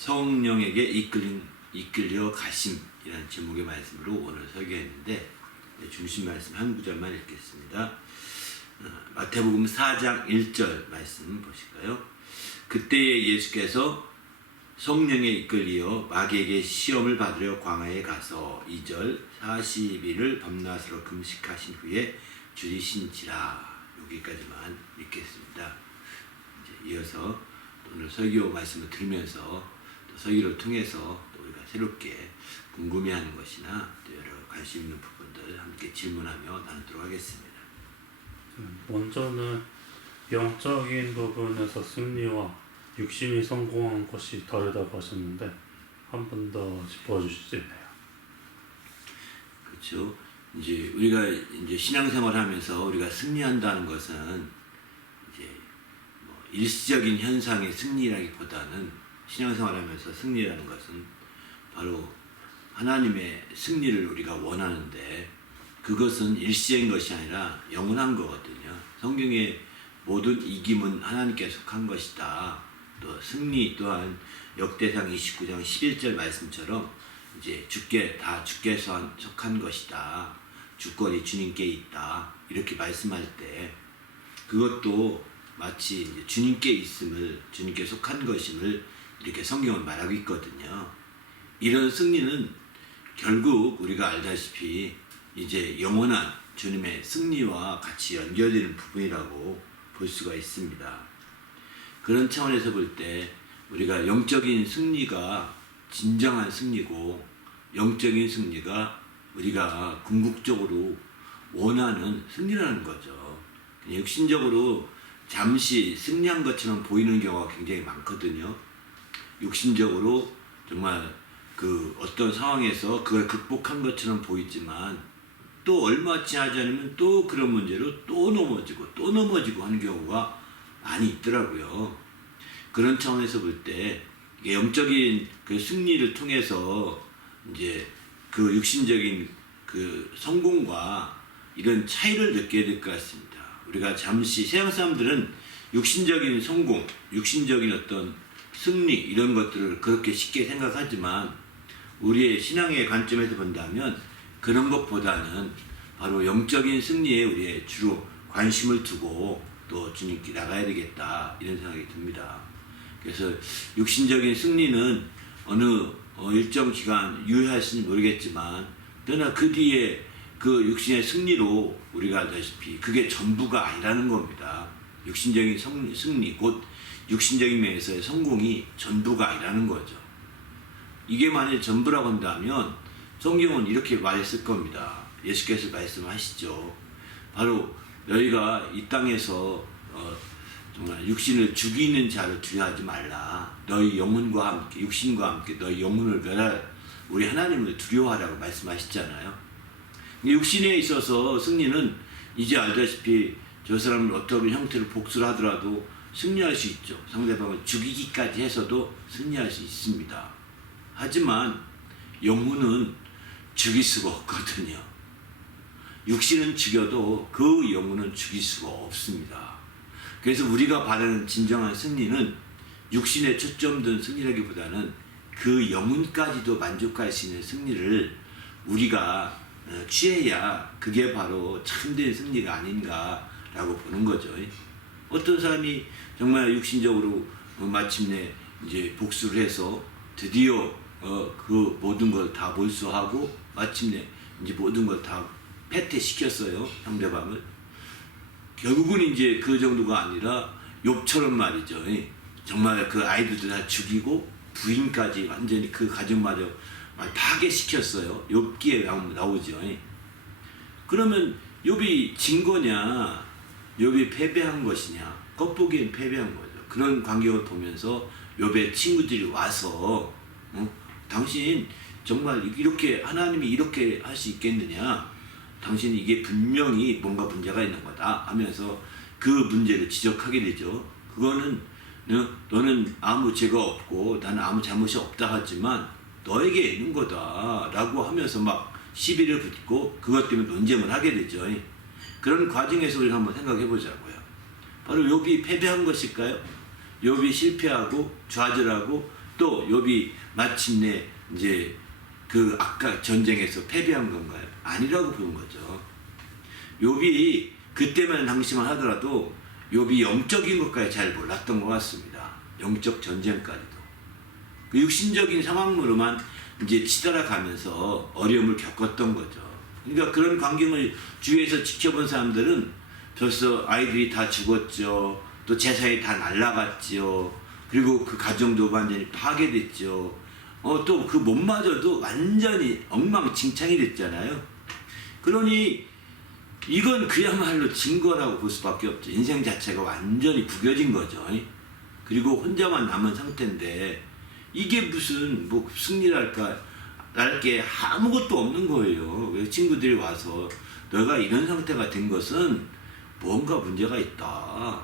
성령에게 이끌려 가심이라는 제목의 말씀으로 오늘 설교했는데 중심 말씀 한 구절만 읽겠습니다. 마태복음 4장 1절 말씀 보실까요? 그때에 예수께서 성령에 이끌리어 마귀에게 시험을 받으려 광야에 가서 2절 40일을 밤낮으로 금식하신 후에 줄이신지라. 여기까지만 읽겠습니다. 이제 이어서 오늘 설교 말씀을 들으면서 또 설교를 통해서 또 우리가 새롭게 궁금해하는 것이나 또 여러 관심 있는 부분들 함께 질문하며 나누도록 하겠습니다. 먼저는 영적인 부분에서 승리와 육신이 성공한 것이 다르다고 하셨는데 한 번 더 짚어주실 수 있나요? 그렇죠. 이제 우리가 이제 신앙생활하면서 우리가 승리한다는 것은 이제 뭐 일시적인 현상의 승리라기보다는 신앙생활하면서 승리라는 것은 바로 하나님의 승리를 우리가 원하는데 그것은 일시적인 것이 아니라 영원한 거거든요. 성경의 모든 이김은 하나님께 속한 것이다. 또 승리 또한 역대상 29장 11절 말씀처럼 이제 주께 속한 것이다. 주권이 주님께 있다. 이렇게 말씀할 때 그것도 마치 이제 주님께 있음을, 주님께 속한 것임을 이렇게 성경은 말하고 있거든요. 이런 승리는 결국 우리가 알다시피 이제 영원한 주님의 승리와 같이 연결되는 부분이라고 볼 수가 있습니다. 그런 차원에서 볼 때 우리가 영적인 승리가 진정한 승리고 영적인 승리가 우리가 궁극적으로 원하는 승리라는 거죠. 육신적으로 잠시 승리한 것처럼 보이는 경우가 굉장히 많거든요. 육신적으로 정말 그 어떤 상황에서 그걸 극복한 것처럼 보이지만 또 얼마 지나지 않으면 또 그런 문제로 또 넘어지고 하는 경우가 많이 있더라고요. 그런 차원에서 볼 때 영적인 그 승리를 통해서 이제 그 육신적인 그 성공과 이런 차이를 느껴야 될 것 같습니다. 우리가 잠시 세상 사람들은 육신적인 성공, 육신적인 어떤 승리 이런 것들을 그렇게 쉽게 생각하지만 우리의 신앙의 관점에서 본다면 그런 것보다는 바로 영적인 승리에 우리의 주로 관심을 두고 또 주님께 나가야 되겠다 이런 생각이 듭니다. 그래서 육신적인 승리는 어느 일정 기간 유효할지는 모르겠지만 그러나 그 뒤에 그 육신의 승리로 우리가 알다시피 그게 전부가 아니라는 겁니다. 육신적인 승리 곧 육신적인 면에서의 성공이 전부가 아니라는 거죠. 이게 만일 전부라고 한다면 성경은 이렇게 말했을 겁니다. 예수께서 말씀하시죠. 바로 너희가 이 땅에서 정말 육신을 죽이는 자를 두려워하지 말라. 너희 영혼과 함께 육신과 함께 너희 영혼을 멸할 우리 하나님을 두려워하라고 말씀하셨잖아요. 육신에 있어서 승리는 이제 알다시피 저 사람을 어떤 형태로 복수를 하더라도 승리할 수 있죠. 상대방을 죽이기까지 해서도 승리할 수 있습니다. 하지만 영혼은 죽일 수가 없거든요. 육신은 죽여도 그 영혼은 죽일 수가 없습니다. 그래서 우리가 바라는 진정한 승리는 육신에 초점된 승리라기보다는 그 영혼까지도 만족할 수 있는 승리를 우리가 취해야 그게 바로 참된 승리가 아닌가라고 보는 거죠. 어떤 사람이 정말 육신적으로 마침내 이제 복수를 해서 드디어 그 모든 걸 다 몰수하고 마침내 이제 모든 걸 다 패퇴시켰어요. 상대방을. 결국은 이제 그 정도가 아니라 욥처럼 말이죠. 정말 그 아이들도 다 죽이고 부인까지 완전히 그 가정마저 파괴시켰어요. 욥기에 나오죠. 그러면 욥이 진 거냐? 욥이 패배한 것이냐? 겉보기엔 패배한 거죠. 그런 광경을 보면서 욥의 친구들이 와서 당신 정말 이렇게 하나님이 이렇게 할 수 있겠느냐? 당신이 이게 분명히 뭔가 문제가 있는 거다 하면서 그 문제를 지적하게 되죠. 그거는 너는 아무 죄가 없고 나는 아무 잘못이 없다 하지만 너에게 있는 거다 라고 하면서 막 시비를 붙고 그것 때문에 논쟁을 하게 되죠. 그런 과정에서 우리가 한번 생각해 보자고요. 바로 욥이 패배한 것일까요? 욥이 실패하고 좌절하고 또 욥이 마침내 이제 그 아까 전쟁에서 패배한 건가요? 아니라고 보는 거죠. 욥이 그때만 당시만 하더라도 욥이 영적인 것까지 잘 몰랐던 것 같습니다. 영적 전쟁까지도. 그 육신적인 상황으로만 이제 치달아가면서 어려움을 겪었던 거죠. 그러니까 그런 광경을 주위에서 지켜본 사람들은 벌써 아이들이 다 죽었죠. 또 재산이 다 날라갔죠. 그리고 그 가정도 완전히 파괴됐죠. 또 그 몸마저도 완전히 엉망진창이 됐잖아요. 그러니 이건 그야말로 증거라고 볼 수밖에 없죠. 인생 자체가 완전히 구겨진 거죠. 그리고 혼자만 남은 상태인데 이게 무슨 뭐 승리랄까 날 게 아무것도 없는 거예요. 그래서 친구들이 와서 너가 이런 상태가 된 것은 뭔가 문제가 있다.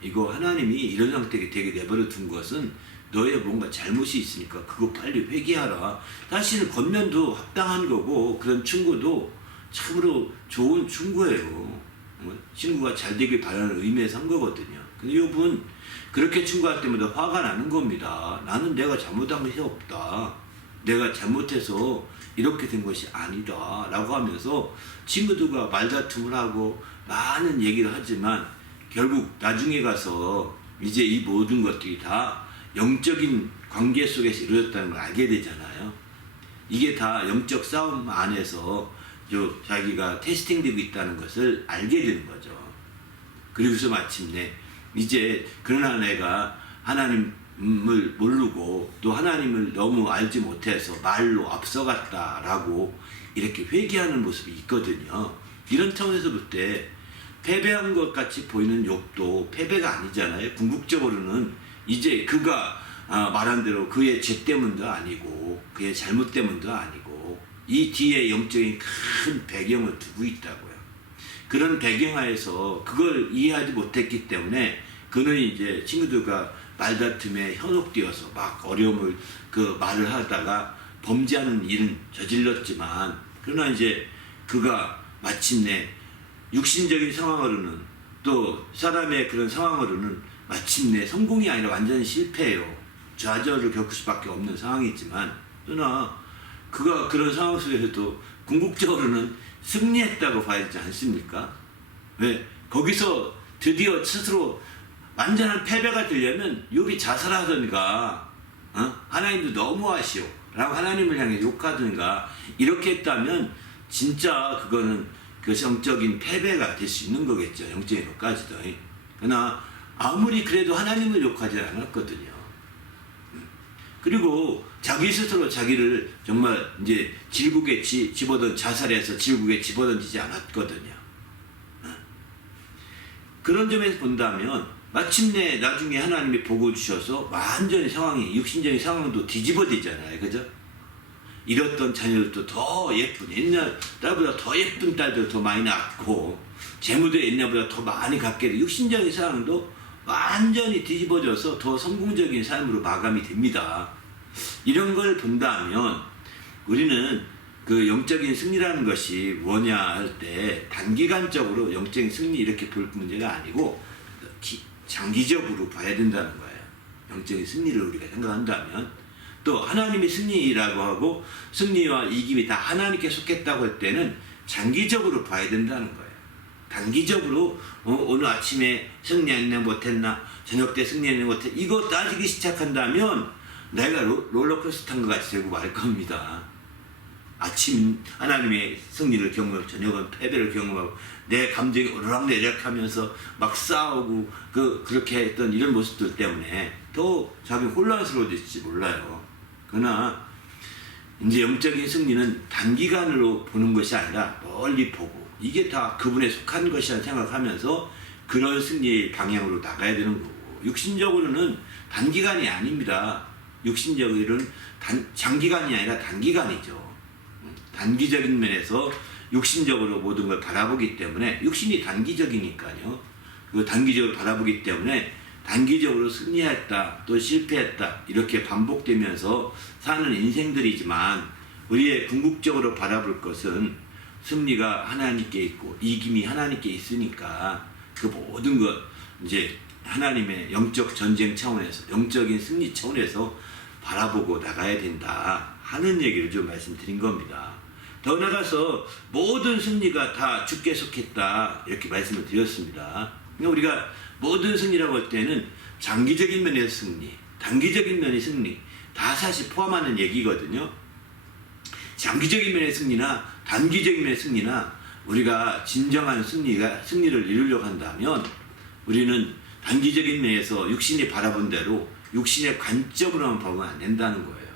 이거 하나님이 이런 상태가 되게 내버려 둔 것은 너의 뭔가 잘못이 있으니까 그거 빨리 회개하라. 사실은 겉면도 합당한 거고 그런 충고도 참으로 좋은 충고예요. 친구가 잘 되길 바라는 의미에서 한 거거든요. 근데 욥은 그렇게 충고할 때마다 화가 나는 겁니다. 나는 내가 잘못한 것이 없다. 내가 잘못해서 이렇게 된 것이 아니다 라고 하면서 친구들과 말다툼을 하고 많은 얘기를 하지만 결국 나중에 가서 이제 이 모든 것들이 다 영적인 관계 속에서 이루어졌다는 걸 알게 되잖아요. 이게 다 영적 싸움 안에서 자기가 테스팅되고 있다는 것을 알게 되는 거죠. 그리고서 마침내 이제 그러나 내가 하나님을 모르고 또 하나님을 너무 알지 못해서 말로 앞서갔다라고 이렇게 회개하는 모습이 있거든요. 이런 차원에서 볼 때 패배한 것 같이 보이는 욥도 패배가 아니잖아요. 궁극적으로는 이제 그가 말한 대로 그의 죄 때문도 아니고 그의 잘못 때문도 아니고 이 뒤에 영적인 큰 배경을 두고 있다고요. 그런 배경하에서 그걸 이해하지 못했기 때문에 그는 이제 친구들과 말다툼에 현혹되어서 막 어려움을 그 말을 하다가 범죄하는 일은 저질렀지만 그러나 이제 그가 마침내 육신적인 상황으로는 또 사람의 그런 상황으로는 마침내 성공이 아니라 완전히 실패예요. 좌절을 겪을 수밖에 없는 상황이지만 그러나 그가 그런 상황 속에서도 궁극적으로는 승리했다고 봐야 되지 않습니까? 왜? 거기서 드디어 스스로 완전한 패배가 되려면 욥이 자살하든가 하나님도 너무하시오 라고 하나님을 향해 욕하든가 이렇게 했다면 진짜 그거는 그 영적인 패배가 될 수 있는 거겠죠. 영적인 것까지도. 그러나 아무리 그래도 하나님을 욕하지 않았거든요. 그리고 자기 스스로 자기를 정말 이제 질국에 집어던 자살해서 질국에 집어던지지 않았거든요. 그런 점에서 본다면 마침내 나중에 하나님이 복을 주셔서 완전히 상황이 육신적인 상황도 뒤집어지잖아요. 그죠? 잃었던 자녀들도 더 예쁜 옛날 딸보다 더 예쁜 딸들 더 많이 낳고 재물도 옛날보다 더 많이 갖게 돼 육신적인 상황도 완전히 뒤집어져서 더 성공적인 삶으로 마감이 됩니다. 이런 걸 본다면 우리는 그 영적인 승리라는 것이 뭐냐 할 때 단기간적으로 영적인 승리 이렇게 볼 문제가 아니고 장기적으로 봐야 된다는 거예요. 영적인 승리를 우리가 생각한다면 또 하나님의 승리라고 하고 승리와 이김이 다 하나님께 속했다고 할 때는 장기적으로 봐야 된다는 거예요. 단기적으로 오늘 아침에 승리했나 못했나 저녁 때 승리했나 못했나 이거 따지기 시작한다면 내가 롤러코스터 탄 것 같이 되고 말 겁니다. 아침 하나님의 승리를 경험하고 저녁은 패배를 경험하고 내 감정이 오르락내리락하면서 막 싸우고 그렇게 했던 이런 모습들 때문에 더 자기 혼란스러워질지 몰라요. 그러나 이제 영적인 승리는 단기간으로 보는 것이 아니라 멀리 보고 이게 다 그분에 속한 것이라 생각하면서 그런 승리의 방향으로 나가야 되는 거고 육신적으로는 단기간이 아닙니다. 육신적으로는 장기간이 아니라 단기간이죠. 단기적인 면에서 육신적으로 모든 걸 바라보기 때문에 육신이 단기적이니까요. 그 단기적으로 바라보기 때문에 단기적으로 승리했다 또 실패했다 이렇게 반복되면서 사는 인생들이지만 우리의 궁극적으로 바라볼 것은 승리가 하나님께 있고 이김이 하나님께 있으니까 그 모든 것 이제 하나님의 영적 전쟁 차원에서 영적인 승리 차원에서 바라보고 나가야 된다 하는 얘기를 좀 말씀드린 겁니다. 더 나아가서 모든 승리가 다 주께 속했다 이렇게 말씀을 드렸습니다. 그러니까 우리가 모든 승리라고 할 때는 장기적인 면에서 승리, 단기적인 면의 승리 다 사실 포함하는 얘기거든요. 장기적인 면의 승리나 단기적인 면의 승리나 우리가 진정한 승리를 이루려고 한다면 우리는 단기적인 면에서 육신이 바라본 대로 육신의 관점으로만 보면 안 된다는 거예요.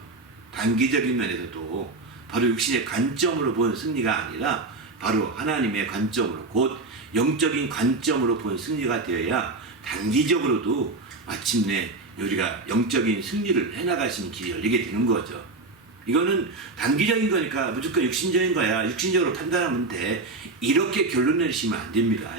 단기적인 면에서도 바로 육신의 관점으로 본 승리가 아니라 바로 하나님의 관점으로 곧 영적인 관점으로 본 승리가 되어야 단기적으로도 마침내 우리가 영적인 승리를 해나가시는 길이 열리게 되는 거죠. 이거는 단기적인 거니까 무조건 육신적인 거야. 육신적으로 판단하면 돼. 이렇게 결론 내리시면 안 됩니다.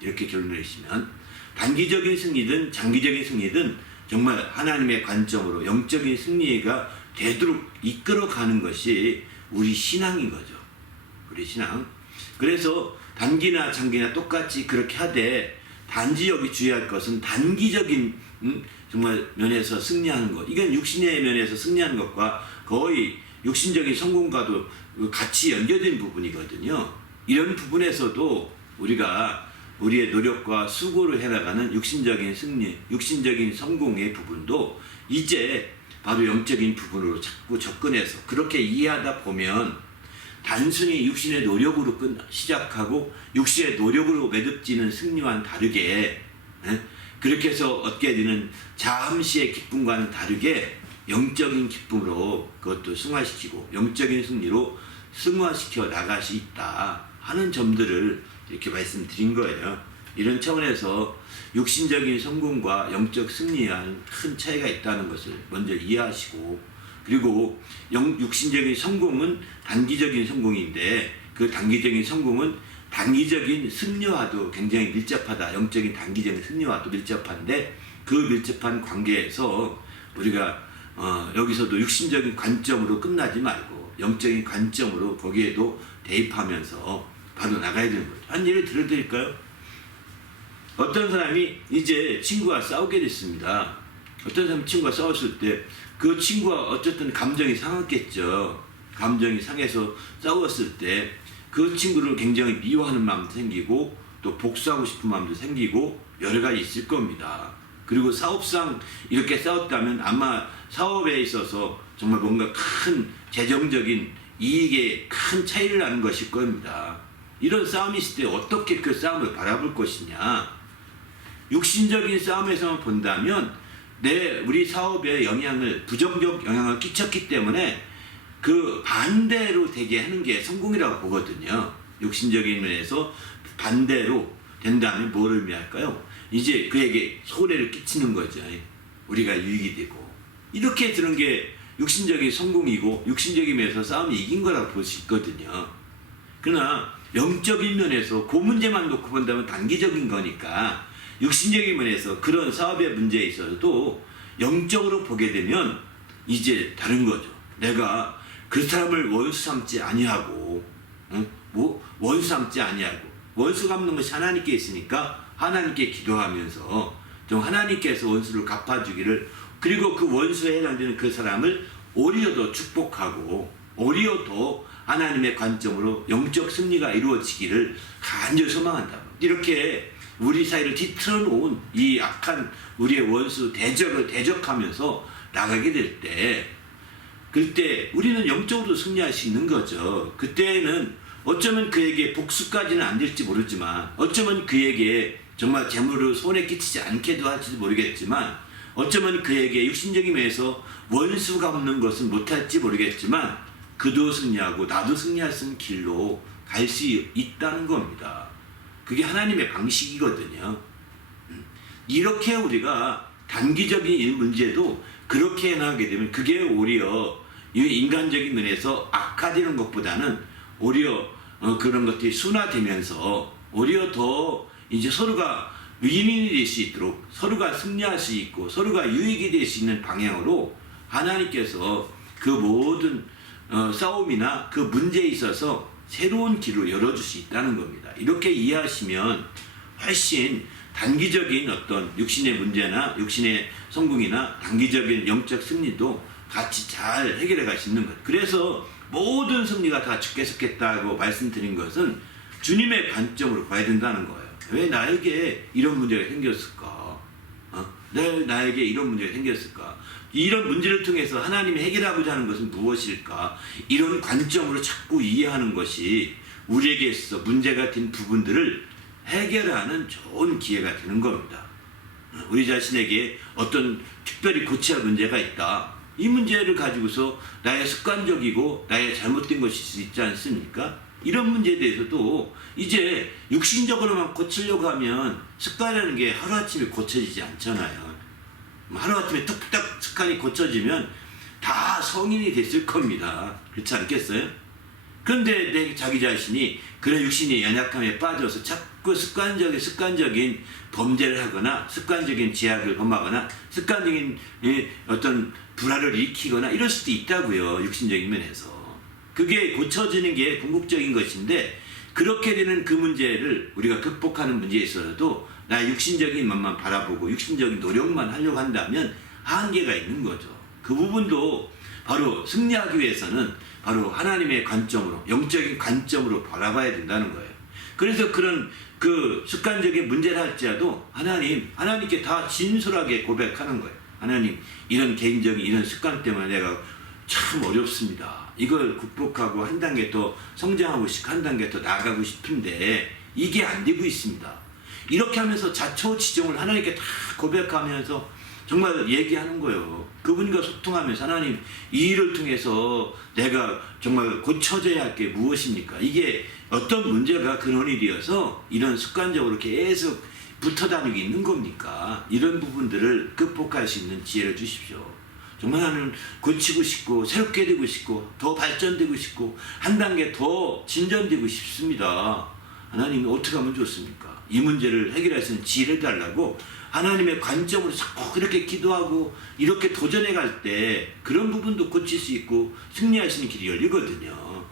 이렇게 결론 내리시면 단기적인 승리든 장기적인 승리든 정말 하나님의 관점으로 영적인 승리가 되도록 이끌어가는 것이 우리 신앙인 거죠. 우리 신앙. 그래서 단기나 장기나 똑같이 그렇게 하되 단지 여기 주의할 것은 단기적인 정말 면에서 승리하는 것. 이건 육신의 면에서 승리하는 것과 거의 육신적인 성공과도 같이 연결된 부분이거든요. 이런 부분에서도 우리가 우리의 노력과 수고를 해나가는 육신적인 승리, 육신적인 성공의 부분도 이제 바로 영적인 부분으로 자꾸 접근해서 그렇게 이해하다 보면 단순히 육신의 노력으로 시작하고 육신의 노력으로 매듭지는 승리와는 다르게 그렇게 해서 얻게 되는 잠시의 기쁨과는 다르게 영적인 기쁨으로 그것도 승화시키고 영적인 승리로 승화시켜 나갈 수 있다 하는 점들을 이렇게 말씀드린 거예요. 이런 차원에서 육신적인 성공과 영적 승리와는 큰 차이가 있다는 것을 먼저 이해하시고 그리고 육신적인 성공은 단기적인 성공인데 그 단기적인 성공은 단기적인 승리와도 굉장히 밀접하다. 영적인 단기적인 승리와도 밀접한데 그 밀접한 관계에서 우리가 여기서도 육신적인 관점으로 끝나지 말고 영적인 관점으로 거기에도 대입하면서 바로 나가야 되는 거죠. 한 예를 들어드릴까요? 어떤 사람이 이제 친구와 싸우게 됐습니다. 어떤 사람이 친구와 싸웠을 때 그 친구가 어쨌든 감정이 상했겠죠. 감정이 상해서 싸웠을 때 그 친구를 굉장히 미워하는 마음도 생기고 또 복수하고 싶은 마음도 생기고 여러 가지 있을 겁니다. 그리고 사업상 이렇게 싸웠다면 아마 사업에 있어서 정말 뭔가 큰 재정적인 이익에 큰 차이를 나는 것일 겁니다. 이런 싸움이 있을 때 어떻게 그 싸움을 바라볼 것이냐. 육신적인 싸움에서만 본다면 우리 사업에 부정적 영향을 끼쳤기 때문에 그 반대로 되게 하는 게 성공이라고 보거든요. 육신적인 면에서 반대로 된다면 뭐를 의미할까요? 이제 그에게 손해를 끼치는 거죠. 우리가 유익이 되고. 이렇게 드는 게 육신적인 성공이고 육신적인 면에서 싸움이 이긴 거라고 볼 수 있거든요. 그러나 영적인 면에서 그 문제만 놓고 본다면 단기적인 거니까 육신적인 면에서 그런 사업의 문제에 있어서도 영적으로 보게 되면 이제 다른 거죠. 내가 그 사람을 원수 삼지 아니하고 원수 삼지 아니하고 원수 갚는 것이 하나님께 있으니까 하나님께 기도하면서 좀 하나님께서 원수를 갚아주기를 그리고 그 원수에 해당되는 그 사람을 오히려 더 축복하고 오히려 더 하나님의 관점으로 영적 승리가 이루어지기를 간절히 소망한다. 이렇게 우리 사이를 뒤틀어 놓은 이 악한 우리의 원수 대적을 대적하면서 나가게 될 때 그때 우리는 영적으로 승리할 수 있는 거죠. 그때는 어쩌면 그에게 복수까지는 안 될지 모르지만 어쩌면 그에게 정말 재물을 손에 끼치지 않게도 할지도 모르겠지만 어쩌면 그에게 육신적인 면에서 원수가 없는 것은 못할지 모르겠지만 그도 승리하고 나도 승리할 수 있는 길로 갈 수 있다는 겁니다. 그게 하나님의 방식이거든요. 이렇게 우리가 단기적인 문제도 그렇게 나가게 되면 그게 오히려 인간적인 면에서 악화되는 것보다는 오히려 그런 것들이 순화되면서 오히려 더 이제 서로가 윈윈이 될 수 있도록 서로가 승리할 수 있고 서로가 유익이 될 수 있는 방향으로 하나님께서 그 모든 싸움이나 그 문제에 있어서 새로운 길을 열어줄 수 있다는 겁니다. 이렇게 이해하시면 훨씬 단기적인 어떤 육신의 문제나 육신의 성공이나 단기적인 영적 승리도 같이 잘 해결해 갈 수 있는 것. 그래서 모든 승리가 다 주께 속했다고 말씀드린 것은 주님의 관점으로 봐야 된다는 거예요. 왜 나에게 이런 문제가 생겼을까? 왜 나에게 이런 문제가 생겼을까? 이런 문제를 통해서 하나님이 해결하고자 하는 것은 무엇일까? 이런 관점으로 자꾸 이해하는 것이 우리에게 있어 문제가 된 부분들을 해결하는 좋은 기회가 되는 겁니다. 우리 자신에게 어떤 특별히 고쳐야 할 문제가 있다. 이 문제를 가지고서 나의 습관적이고 나의 잘못된 것일 수 있지 않습니까? 이런 문제에 대해서도 이제 육신적으로만 고치려고 하면 습관이라는 게 하루아침에 고쳐지지 않잖아요. 하루아침에 뚝딱 습관이 고쳐지면 다 성인이 됐을 겁니다. 그렇지 않겠어요? 그런데 내 자기 자신이 그런 육신의 연약함에 빠져서 자꾸 습관적인 범죄를 하거나 습관적인 제약을 범하거나 습관적인 어떤 불화를 일으키거나 이럴 수도 있다고요. 육신적인 면에서. 그게 고쳐지는 게 궁극적인 것인데 그렇게 되는 그 문제를 우리가 극복하는 문제에 있어서도 나의 육신적인 것만 바라보고 육신적인 노력만 하려고 한다면 한계가 있는 거죠. 그 부분도 바로 승리하기 위해서는 바로 하나님의 관점으로 영적인 관점으로 바라봐야 된다는 거예요. 그래서 그런 그 습관적인 문제를 할지라도 하나님께 다 진솔하게 고백하는 거예요. 하나님, 이런 개인적인 이런 습관 때문에 내가 참 어렵습니다. 이걸 극복하고 한 단계 더 성장하고 싶고 한 단계 더 나아가고 싶은데 이게 안 되고 있습니다. 이렇게 하면서 자초지종을 하나님께 다 고백하면서 정말 얘기하는 거예요. 그분과 소통하면서 하나님, 이 일을 통해서 내가 정말 고쳐져야 할 게 무엇입니까? 이게 어떤 문제가 근원이 되어서 이런 습관적으로 계속 붙어 다니고 있는 겁니까? 이런 부분들을 극복할 수 있는 지혜를 주십시오. 정말 나는 고치고 싶고 새롭게 되고 싶고 더 발전되고 싶고 한 단계 더 진전되고 싶습니다. 하나님 어떻게 하면 좋습니까? 이 문제를 해결할 수 있는 지혜를 달라고 하나님의 관점으로 자꾸 그렇게 기도하고 이렇게 도전해 갈 때 그런 부분도 고칠 수 있고 승리하시는 길이 열리거든요.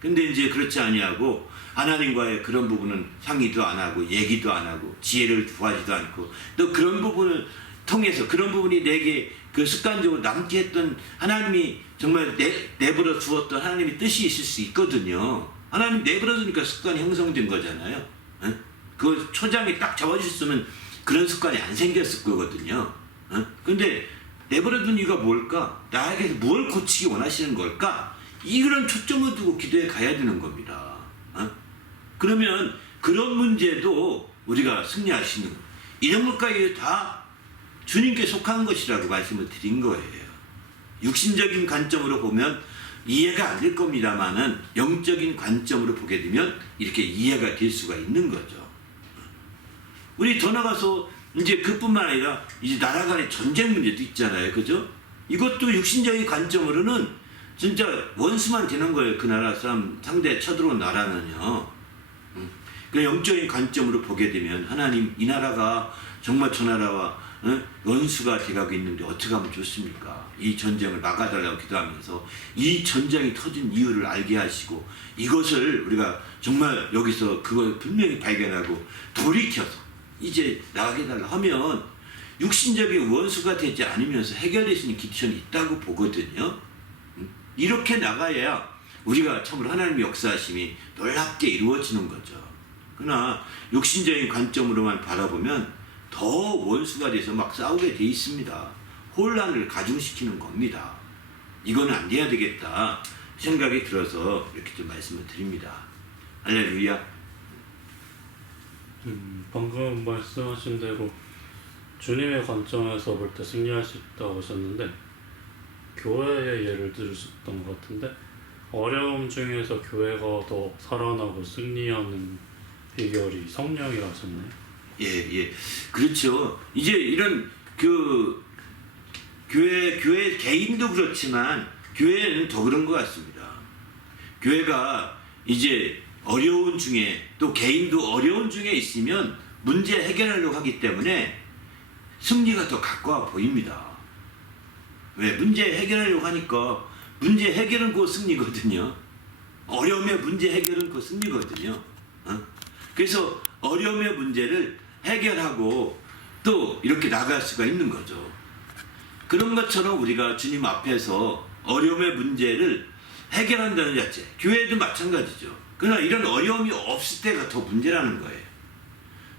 근데 이제 그렇지 아니하고 하나님과의 그런 부분은 상의도 안 하고 얘기도 안 하고 지혜를 구하지도 않고 또 그런 부분을 통해서 그런 부분이 내게 그 습관적으로 남게 했던 하나님이 정말 내버려 두었던 하나님의 뜻이 있을 수 있거든요. 하나님 내버려 두니까 습관이 형성된 거잖아요. 그 초장에 딱 잡아주셨으면 그런 습관이 안 생겼을 거거든요. 근데 내버려 둔 이유가 뭘까? 나에게 뭘 고치기 원하시는 걸까? 이런 초점을 두고 기도해 가야 되는 겁니다. 그러면 그런 문제도 우리가 승리하시는 거예요. 이런 것까지 다 주님께 속한 것이라고 말씀을 드린 거예요. 육신적인 관점으로 보면 이해가 안 될 겁니다만은 영적인 관점으로 보게 되면 이렇게 이해가 될 수가 있는 거죠. 우리 더 나가서 이제 그뿐만 아니라 이제 나라 간의 전쟁 문제도 있잖아요. 그죠? 이것도 육신적인 관점으로는 진짜 원수만 되는 거예요. 그 나라 사람 상대 쳐들어온 나라는요. 그 영적인 관점으로 보게 되면 하나님, 이 나라가 정말 저 나라와 원수가 돼가고 있는데 어떻게 하면 좋습니까? 이 전쟁을 막아달라고 기도하면서 이 전쟁이 터진 이유를 알게 하시고 이것을 우리가 정말 여기서 그걸 분명히 발견하고 돌이켜서 이제 나가게 해달라 하면 육신적인 원수가 되지 않으면서 해결될 수 있는 기천이 있다고 보거든요. 이렇게 나가야 우리가 참으로 하나님의 역사하심이 놀랍게 이루어지는 거죠. 그러나 육신적인 관점으로만 바라보면 더 원수가 돼서 막 싸우게 돼 있습니다. 혼란을 가중시키는 겁니다. 이거는 안 돼야 되겠다 생각이 들어서 이렇게 좀 말씀을 드립니다. 할렐루야. 방금 말씀하신 대로 주님의 관점에서 볼 때 승리할 수 있다고 하셨는데 교회의 예를 들으셨던 것 같은데 어려움 중에서 교회가 더 살아나고 승리하는 비결이 성령이라 하셨나요? 예. 그렇죠. 이제 이런 그 교회 개인도 그렇지만 교회는 더 그런 것 같습니다. 교회가 이제 어려운 중에 또 개인도 어려운 중에 있으면 문제 해결하려고 하기 때문에 승리가 더 가까워 보입니다. 왜? 문제 해결하려고 하니까 문제 해결은 그 승리거든요. 어려움의 문제 해결은 그 승리거든요. 그래서 어려움의 문제를 해결하고 또 이렇게 나갈 수가 있는 거죠. 그런 것처럼 우리가 주님 앞에서 어려움의 문제를 해결한다는 자체, 교회도 마찬가지죠. 그러나 이런 어려움이 없을 때가 더 문제라는 거예요.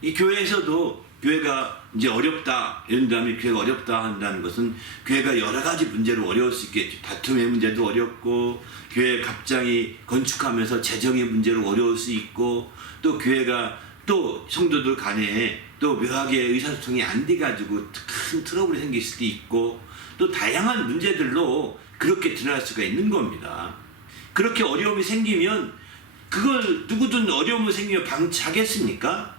이 교회에서도 교회가 이제 어렵다 이런 다음에 교회가 어렵다 한다는 것은 교회가 여러 가지 문제로 어려울 수 있겠죠. 다툼의 문제도 어렵고, 교회 갑자기 건축하면서 재정의 문제로 어려울 수 있고, 또 교회가 또 성도들 간에 또 묘하게 의사소통이 안 돼가지고 큰 트러블이 생길 수도 있고, 또 다양한 문제들로 그렇게 드러날 수가 있는 겁니다. 그렇게 어려움이 생기면 그걸 누구든 어려움이 생기면 방치하겠습니까?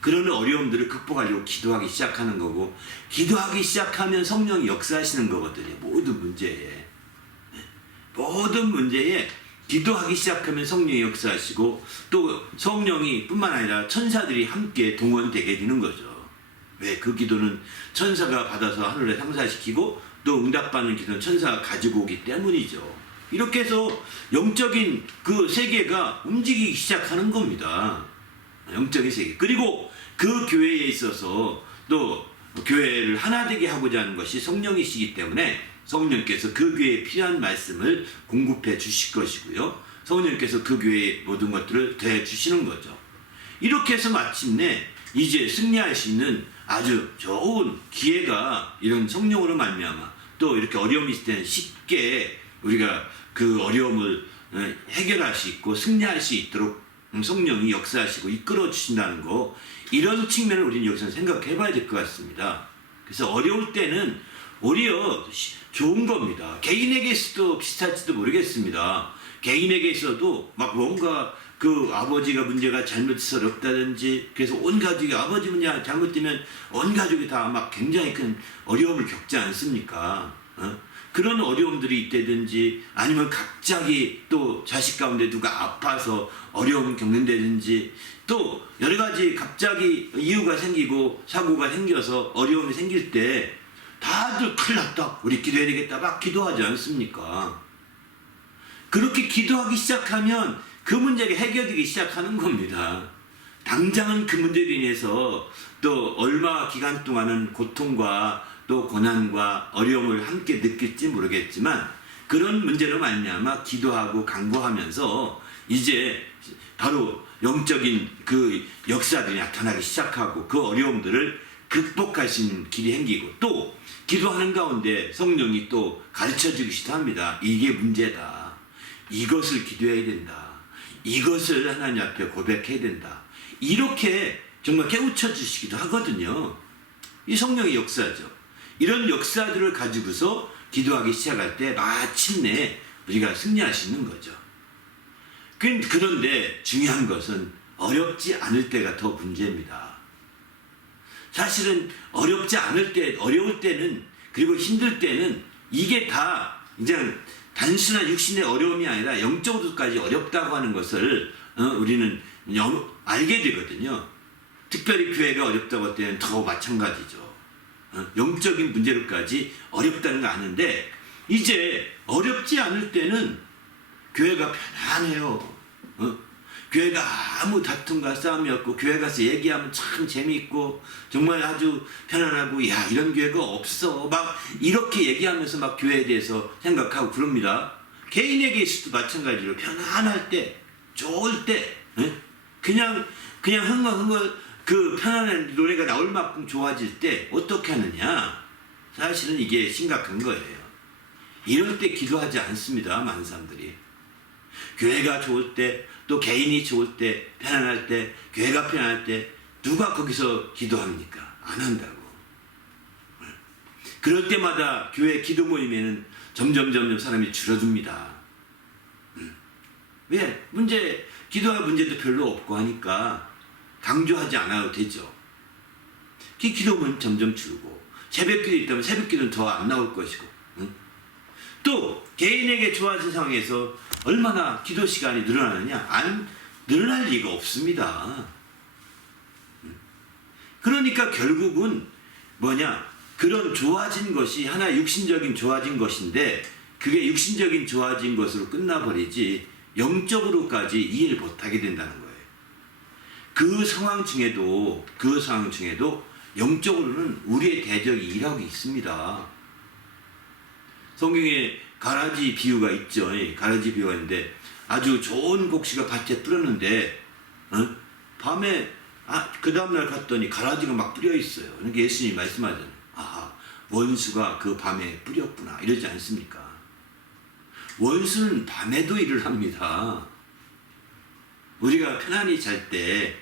그런 어려움들을 극복하려고 기도하기 시작하는 거고, 기도하기 시작하면 성령이 역사하시는 거거든요. 모든 문제에 기도하기 시작하면 성령이 역사하시고, 또 성령이 뿐만 아니라 천사들이 함께 동원되게 되는 거죠. 왜? 그 기도는 천사가 받아서 하늘에 상사시키고, 또 응답받는 기도는 천사가 가지고 오기 때문이죠. 이렇게 해서 영적인 그 세계가 움직이기 시작하는 겁니다. 영적인 세계. 그리고 그 교회에 있어서 또 교회를 하나 되게 하고자 하는 것이 성령이시기 때문에 성령께서 그 교회에 필요한 말씀을 공급해 주실 것이고요. 성령께서 그 교회의 모든 것들을 더해 주시는 거죠. 이렇게 해서 마침내 이제 승리할 수 있는 아주 좋은 기회가 이런 성령으로 말미암아, 또 이렇게 어려움이 있을 때는 쉽게 우리가 그 어려움을 해결할 수 있고 승리할 수 있도록 성령이 역사하시고 이끌어 주신다는 거, 이런 측면을 우리는 여기서 생각해 봐야 될 것 같습니다. 그래서 어려울 때는 오히려 좋은 겁니다. 개인에게 있어도 비슷할지도 모르겠습니다. 개인에게 있어도 막 뭔가 그 아버지가 문제가 잘못해서 어렵다든지, 그래서 온 가족이 아버지 문제가 잘못되면 온 가족이 다 막 굉장히 큰 어려움을 겪지 않습니까? 그런 어려움들이 있다든지, 아니면 갑자기 또 자식 가운데 누가 아파서 어려움을 겪는다든지, 또 여러 가지 갑자기 이유가 생기고 사고가 생겨서 어려움이 생길 때 다들 큰일 났다, 우리 기도해야 되겠다 막 기도하지 않습니까? 그렇게 기도하기 시작하면 그 문제가 해결되기 시작하는 겁니다. 당장은 그 문제로 인해서 또 얼마 기간 동안은 고통과 또 고난과 어려움을 함께 느낄지 모르겠지만, 그런 문제로 말미암아 기도하고 간구하면서 이제 바로 영적인 그 역사들이 나타나기 시작하고, 그 어려움들을 극복할 수 있는 길이 생기고, 또 기도하는 가운데 성령이 또 가르쳐 주기도 합니다. 이게 문제다, 이것을 기도해야 된다, 이것을 하나님 앞에 고백해야 된다, 이렇게 정말 깨우쳐 주시기도 하거든요. 이 성령의 역사죠. 이런 역사들을 가지고서 기도하기 시작할 때 마침내 우리가 승리할 수 있는 거죠. 그런데 중요한 것은 어렵지 않을 때가 더 문제입니다. 사실은 어렵지 않을 때, 어려울 때는, 그리고 힘들 때는 이게 다 그냥 단순한 육신의 어려움이 아니라 영적으로까지 어렵다고 하는 것을 우리는 알게 되거든요. 특별히 교회가 어렵다고 할 때는 더 마찬가지죠. 영적인 문제로까지 어렵다는 거 아는데, 이제 어렵지 않을 때는 교회가 편안해요. 교회가 아무 다툼과 싸움이 없고, 교회 가서 얘기하면 참 재미있고 정말 아주 편안하고, 야 이런 교회가 없어 막 이렇게 얘기하면서 막 교회에 대해서 생각하고 그럽니다. 개인에게 있어도 마찬가지로 편안할 때, 좋을 때, 그냥 흥얼흥얼 그 편안한 노래가 나올 만큼 좋아질 때 어떻게 하느냐? 사실은 이게 심각한 거예요. 이럴 때 기도하지 않습니다, 많은 사람들이. 교회가 좋을 때, 또 개인이 좋을 때, 편안할 때, 교회가 편안할 때 누가 거기서 기도합니까? 안 한다고. 그럴 때마다 교회 기도 모임에는 점점 사람이 줄어듭니다. 왜? 기도할 문제도 별로 없고 하니까 강조하지 않아도 되죠. 기도 모임 점점 줄고, 새벽기도 있다면 새벽기도는 더 안 나올 것이고, 또 개인에게 좋아진 상황에서 얼마나 기도 시간이 늘어나느냐? 안 늘어날 리가 없습니다. 그러니까 결국은 그런 좋아진 것이 하나 육신적인 좋아진 것인데, 그게 육신적인 좋아진 것으로 끝나버리지 영적으로까지 이해를 못하게 된다는 거예요. 그 상황 중에도 영적으로는 우리의 대적이 일하고 있습니다. 성경에 가라지 비유가 있죠. 가라지 비유가 있는데 아주 좋은 곡식을 밭에 뿌렸는데 밤에 그 다음날 갔더니 가라지가 막 뿌려 있어요. 그러니까 예수님이 말씀하잖아요. 원수가 그 밤에 뿌렸구나 이러지 않습니까? 원수는 밤에도 일을 합니다. 우리가 편안히 잘 때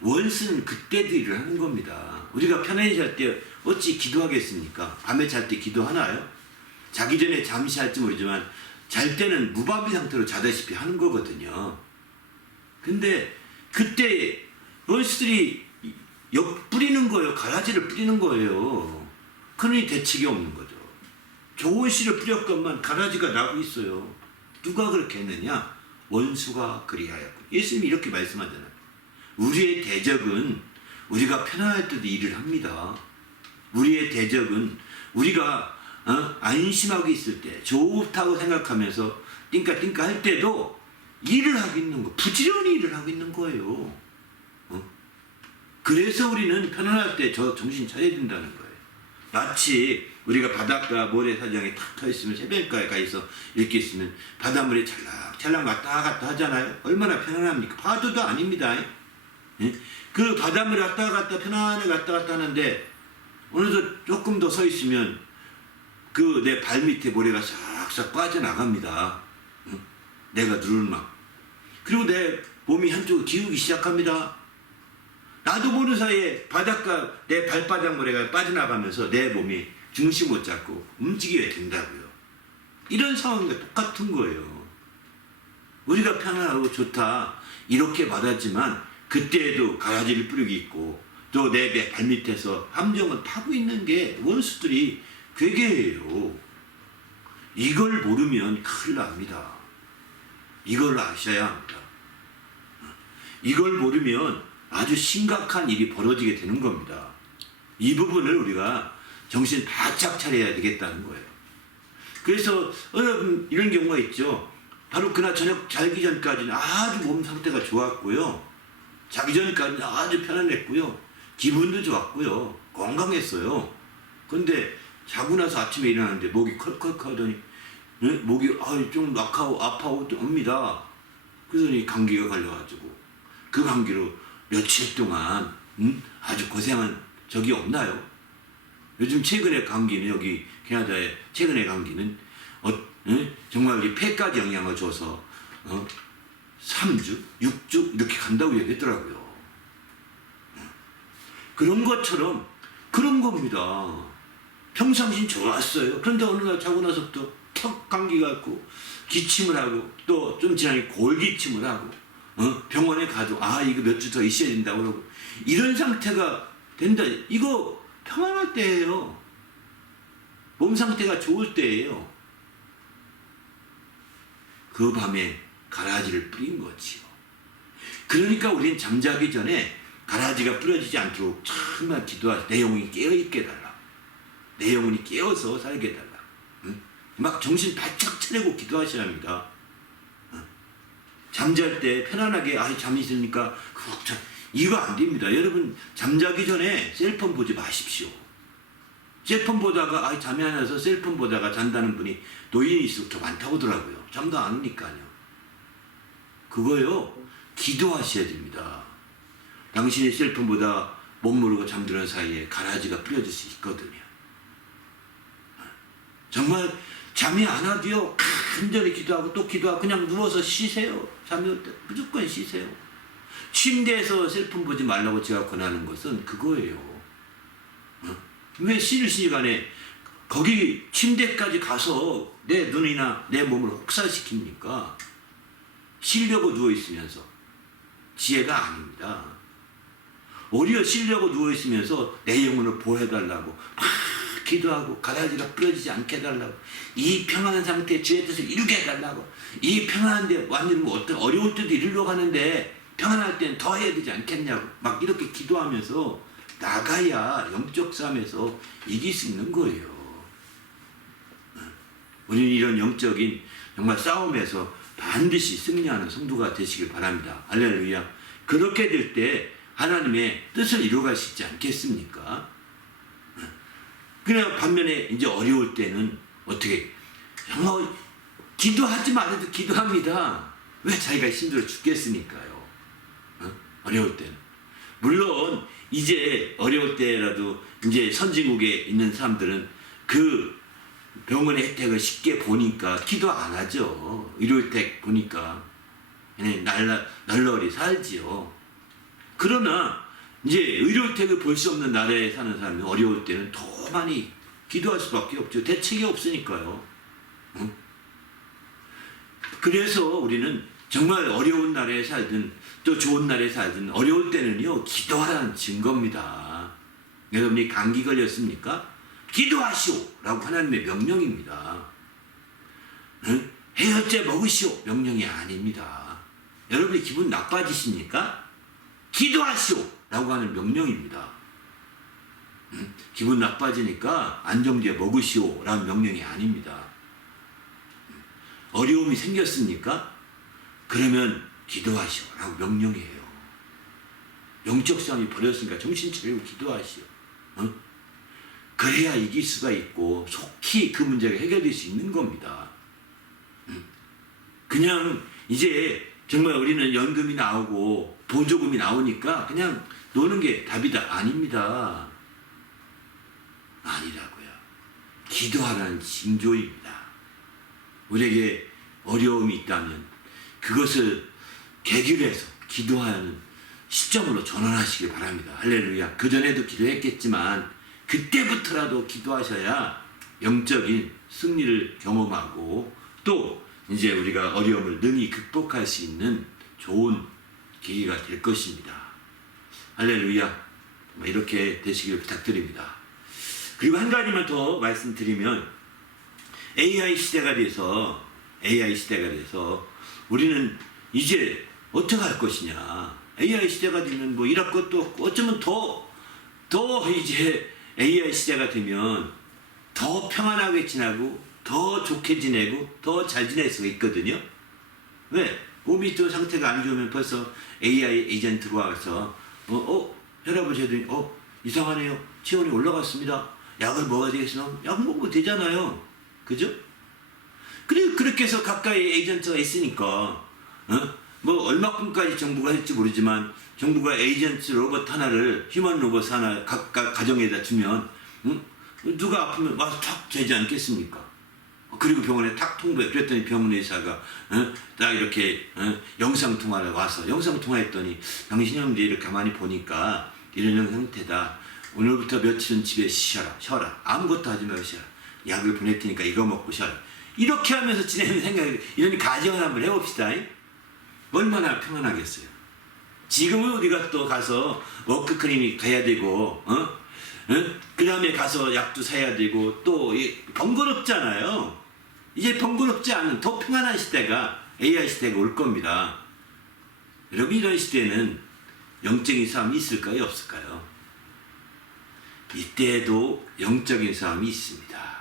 원수는 그때도 일을 하는 겁니다. 우리가 편안히 잘 때 어찌 기도하겠습니까? 밤에 잘 때 기도하나요? 자기 전에 잠시 할지 모르지만 잘 때는 무방비 상태로 자다시피 하는 거거든요. 근데 그때 원수들이 뿌리는 거예요. 가라지를 뿌리는 거예요. 그러니 대책이 없는 거죠. 좋은 씨를 뿌렸건만 가라지가 나고 있어요. 누가 그렇게 했느냐? 원수가 그리하였고. 예수님이 이렇게 말씀하잖아요. 우리의 대적은 우리가 편안할 때도 일을 합니다. 우리의 대적은 우리가 안심하고 있을 때 좋다고 생각하면서 띵까띵까 할 때도 일을 하고 있는 거, 부지런히 일을 하고 있는 거예요. 그래서 우리는 편안할 때 정신 차려야 된다는 거예요. 마치 우리가 바닷가 모래사장에 탁 터 있으면 새벽가에 가 있어 이렇게 있으면 바닷물에 찰랑찰랑 왔다 갔다 하잖아요. 얼마나 편안합니까? 파도도 아닙니다. 그 바닷물에 왔다 갔다 편안하게 왔다 갔다 하는데 어느덧 조금 더 서 있으면 그 내 발밑에 모래가 싹싹 빠져나갑니다. 내가 누르는 막. 그리고 내 몸이 한쪽으로 기우기 시작합니다. 나도 모르는 사이에 바닷가 내 발바닥 모래가 빠져나가면서 내 몸이 중심 못 잡고 움직이게 된다고요. 이런 상황과 똑같은 거예요. 우리가 편안하고 좋다 이렇게 받았지만 그때에도 가라지를 뿌리고 있고 또 내 발밑에서 함정을 타고 있는 게 원수들이 괴계예요. 이걸 모르면 큰일 납니다. 이걸 아셔야 합니다. 이걸 모르면 아주 심각한 일이 벌어지게 되는 겁니다. 이 부분을 우리가 정신 바짝 차려야 되겠다는 거예요. 그래서 여러분 이런 경우가 있죠. 바로 그날 저녁 자기 전까지는 아주 몸 상태가 좋았고요. 자기 전까지는 아주 편안했고요. 기분도 좋았고요. 건강했어요. 그런데 자고 나서 아침에 일어나는데 목이 컬컬 하더니 목이 좀 아파오고 옵니다. 그러더니 감기가 걸려가지고 그 감기로 며칠 동안 아주 고생한 적이 없나요? 요즘 최근의 감기는 여기 캐나다의 최근의 감기는 정말 이 폐까지 영향을 줘서 3주, 6주 이렇게 간다고 얘기했더라고요. 그런 것처럼 그런 겁니다. 평상시는 좋았어요. 그런데 어느 날 자고 나서부터 턱 감기가 왔고 기침을 하고 또 좀 지나니 골기침을 하고 병원에 가도 이거 몇 주 더 있어야 된다고 그러고 이런 상태가 된다. 이거 평안할 때예요. 몸 상태가 좋을 때예요. 그 밤에 가라지를 뿌린 거지요. 그러니까 우리는 잠자기 전에 가라지가 뿌려지지 않도록 정말 기도하시. 내 영혼이 깨어있게 해달라. 내 영혼이 깨어서 살게 해달라. 막 정신 바짝 차리고 기도하셔야 합니다. 잠잘 때 편안하게 잠이 있으니까 이거 안 됩니다. 여러분 잠자기 전에 셀폰 보지 마십시오. 셀폰 보다가 잠이 안 와서 셀폰 보다가 잔다는 분이 노인일수록 더 많다고 하더라고요. 잠도 안 오니까요. 그거요 기도하셔야 됩니다. 당신이 셀폰 보다 못 모르고 잠드는 사이에 가라지가 뿌려질 수 있거든요. 정말 잠이 안 와도요 간절히 기도하고 또 기도하고 그냥 누워서 쉬세요. 잠이 올 때 무조건 쉬세요. 침대에서 셀폰 보지 말라고 제가 권하는 것은 그거예요. 왜 쉬는 시간에 거기 침대까지 가서 내 눈이나 내 몸을 혹사시킵니까? 쉬려고 누워있으면서. 지혜가 아닙니다. 오히려 쉬려고 누워있으면서 내 영혼을 보호해달라고 막 기도하고 가라지가 뿌려지지 않게 해달라고 이 평안한 상태에 주의 뜻을 이루게 해달라고 이 평안한데 완전 어떤 어려울 때도 이루려고 하는데 평안할 때는 더 해야 되지 않겠냐고 막 이렇게 기도하면서 나가야 영적 싸움에서 이길 수 있는 거예요. 우리는 이런 영적인 정말 싸움에서 반드시 승리하는 성도가 되시길 바랍니다. 할렐루야. 그렇게 될 때 하나님의 뜻을 이루어갈 수 있지 않겠습니까? 그냥 반면에 이제 어려울 때는 어떻게 정말 기도하지 말아도 기도합니다. 왜? 자기가 힘들어 죽겠으니까요. 어려울 때는. 물론 이제 어려울 때라도 이제 선진국에 있는 사람들은 그 병원의 혜택을 쉽게 보니까 기도 안 하죠. 의료 혜택 보니까 그냥 널널히 살지요. 그러나 이제 의료 혜택을 볼 수 없는 나라에 사는 사람이 어려울 때는 더 많이 기도할 수밖에 없죠. 대책이 없으니까요. 그래서 우리는 정말 어려운 나라에 살든 또 좋은 나라에 살든 어려울 때는요, 기도하라는 증거입니다. 여러분이 감기 걸렸습니까? 기도하시오 라고 하나님의 명령입니다. 해열제 먹으시오 명령이 아닙니다. 여러분이 기분 나빠지십니까? 기도하시오 라고 하는 명령입니다. 기분 나빠지니까 안정제 먹으시오 라는 명령이 아닙니다. 어려움이 생겼습니까? 그러면 기도하시오 라고 명령이에요. 영적 싸움이 벌어졌으니까 정신 차리고 기도하시오. 그래야 이길 수가 있고 속히 그 문제가 해결될 수 있는 겁니다. 그냥 이제 정말 우리는 연금이 나오고 보조금이 나오니까 그냥 노는 게 답이다. 아닙니다. 아니라고요. 기도하라는 징조입니다. 우리에게 어려움이 있다면 그것을 계기로 해서 기도하는 시점으로 전환하시길 바랍니다. 할렐루야. 그전에도 기도했겠지만 그때부터라도 기도하셔야 영적인 승리를 경험하고 또 이제 우리가 어려움을 능히 극복할 수 있는 좋은 계기가 될 것입니다. 할렐루야. 이렇게 되시길 부탁드립니다. 그리고 한 가지만 더 말씀드리면 AI 시대가 돼서 우리는 이제 어떻게 할 것이냐. AI 시대가 되면 뭐 일할 것도 없고 어쩌면 더 이제 AI 시대가 되면 더 평안하게 지내고 더 좋게 지내고 더 잘 지낼 수가 있거든요. 왜? 몸이 또 상태가 안 좋으면 벌써 AI 에이전트로 와서 혈압을 재더니 이상하네요. 체온이 올라갔습니다. 약을 먹어야 되겠으면 약 먹으면 되잖아요. 그죠? 그리고 그렇게 해서 가까이 에이전트가 있으니까 뭐 얼마큼까지 정부가 할지 모르지만 정부가 에이전트 로봇 하나를 휴먼 로봇 하나 각각 가정에다 주면 누가 아프면 와서 탁 되지 않겠습니까? 그리고 병원에 탁 통보해. 그랬더니 병원 의사가 딱 이렇게 영상통화를 와서 영상통화했더니 당신 형제 이렇게 가만히 보니까 이런 상태다. 오늘부터 며칠은 집에 쉬어라. 아무것도 하지 말고 쉬어라. 약을 보낼 테니까 이거 먹고 쉬어라. 이렇게 하면서 지내는 생각이, 이런 가정을 한번 해봅시다. 얼마나 평안하겠어요. 지금은 우리가 또 가서 워크클리닉 가야 되고 그 다음에 가서 약도 사야 되고 또 번거롭잖아요. 이제 번거롭지 않은 더 평안한 시대가 AI 시대가 올 겁니다. 여러분, 이런 시대는 영적인 싸움이 있을까요? 없을까요? 이때에도 영적인 싸움이 있습니다.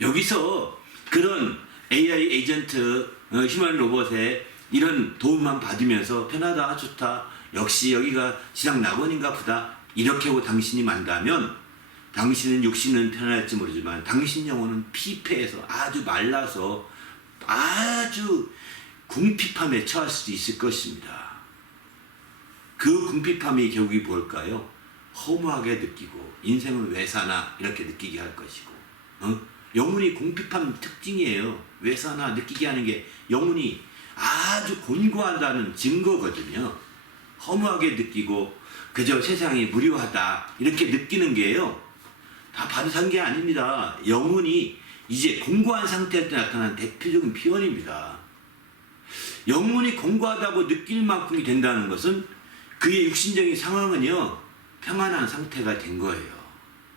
여기서 그런 AI 에이전트 휴먼 로봇의 이런 도움만 받으면서 편하다, 좋다, 역시 여기가 지상 낙원인가 보다 이렇게 하고 당신이 만다면 당신은 육신은 편안할지 모르지만 당신 영혼은 피폐해서 아주 말라서 아주 궁핍함에 처할 수도 있을 것입니다. 그 궁핍함이 결국이 뭘까요? 허무하게 느끼고 인생을 왜 사나 이렇게 느끼게 할 것이고 영혼이 궁핍한 특징이에요. 왜 사나 느끼게 하는 게 영혼이 아주 곤고하다는 증거거든요. 허무하게 느끼고 그저 세상이 무료하다 이렇게 느끼는 게요, 다 바로 산 게 아닙니다. 영혼이 이제 공고한 상태일 때 나타나는 대표적인 표현입니다. 영혼이 공고하다고 느낄 만큼이 된다는 것은 그의 육신적인 상황은요 평안한 상태가 된 거예요.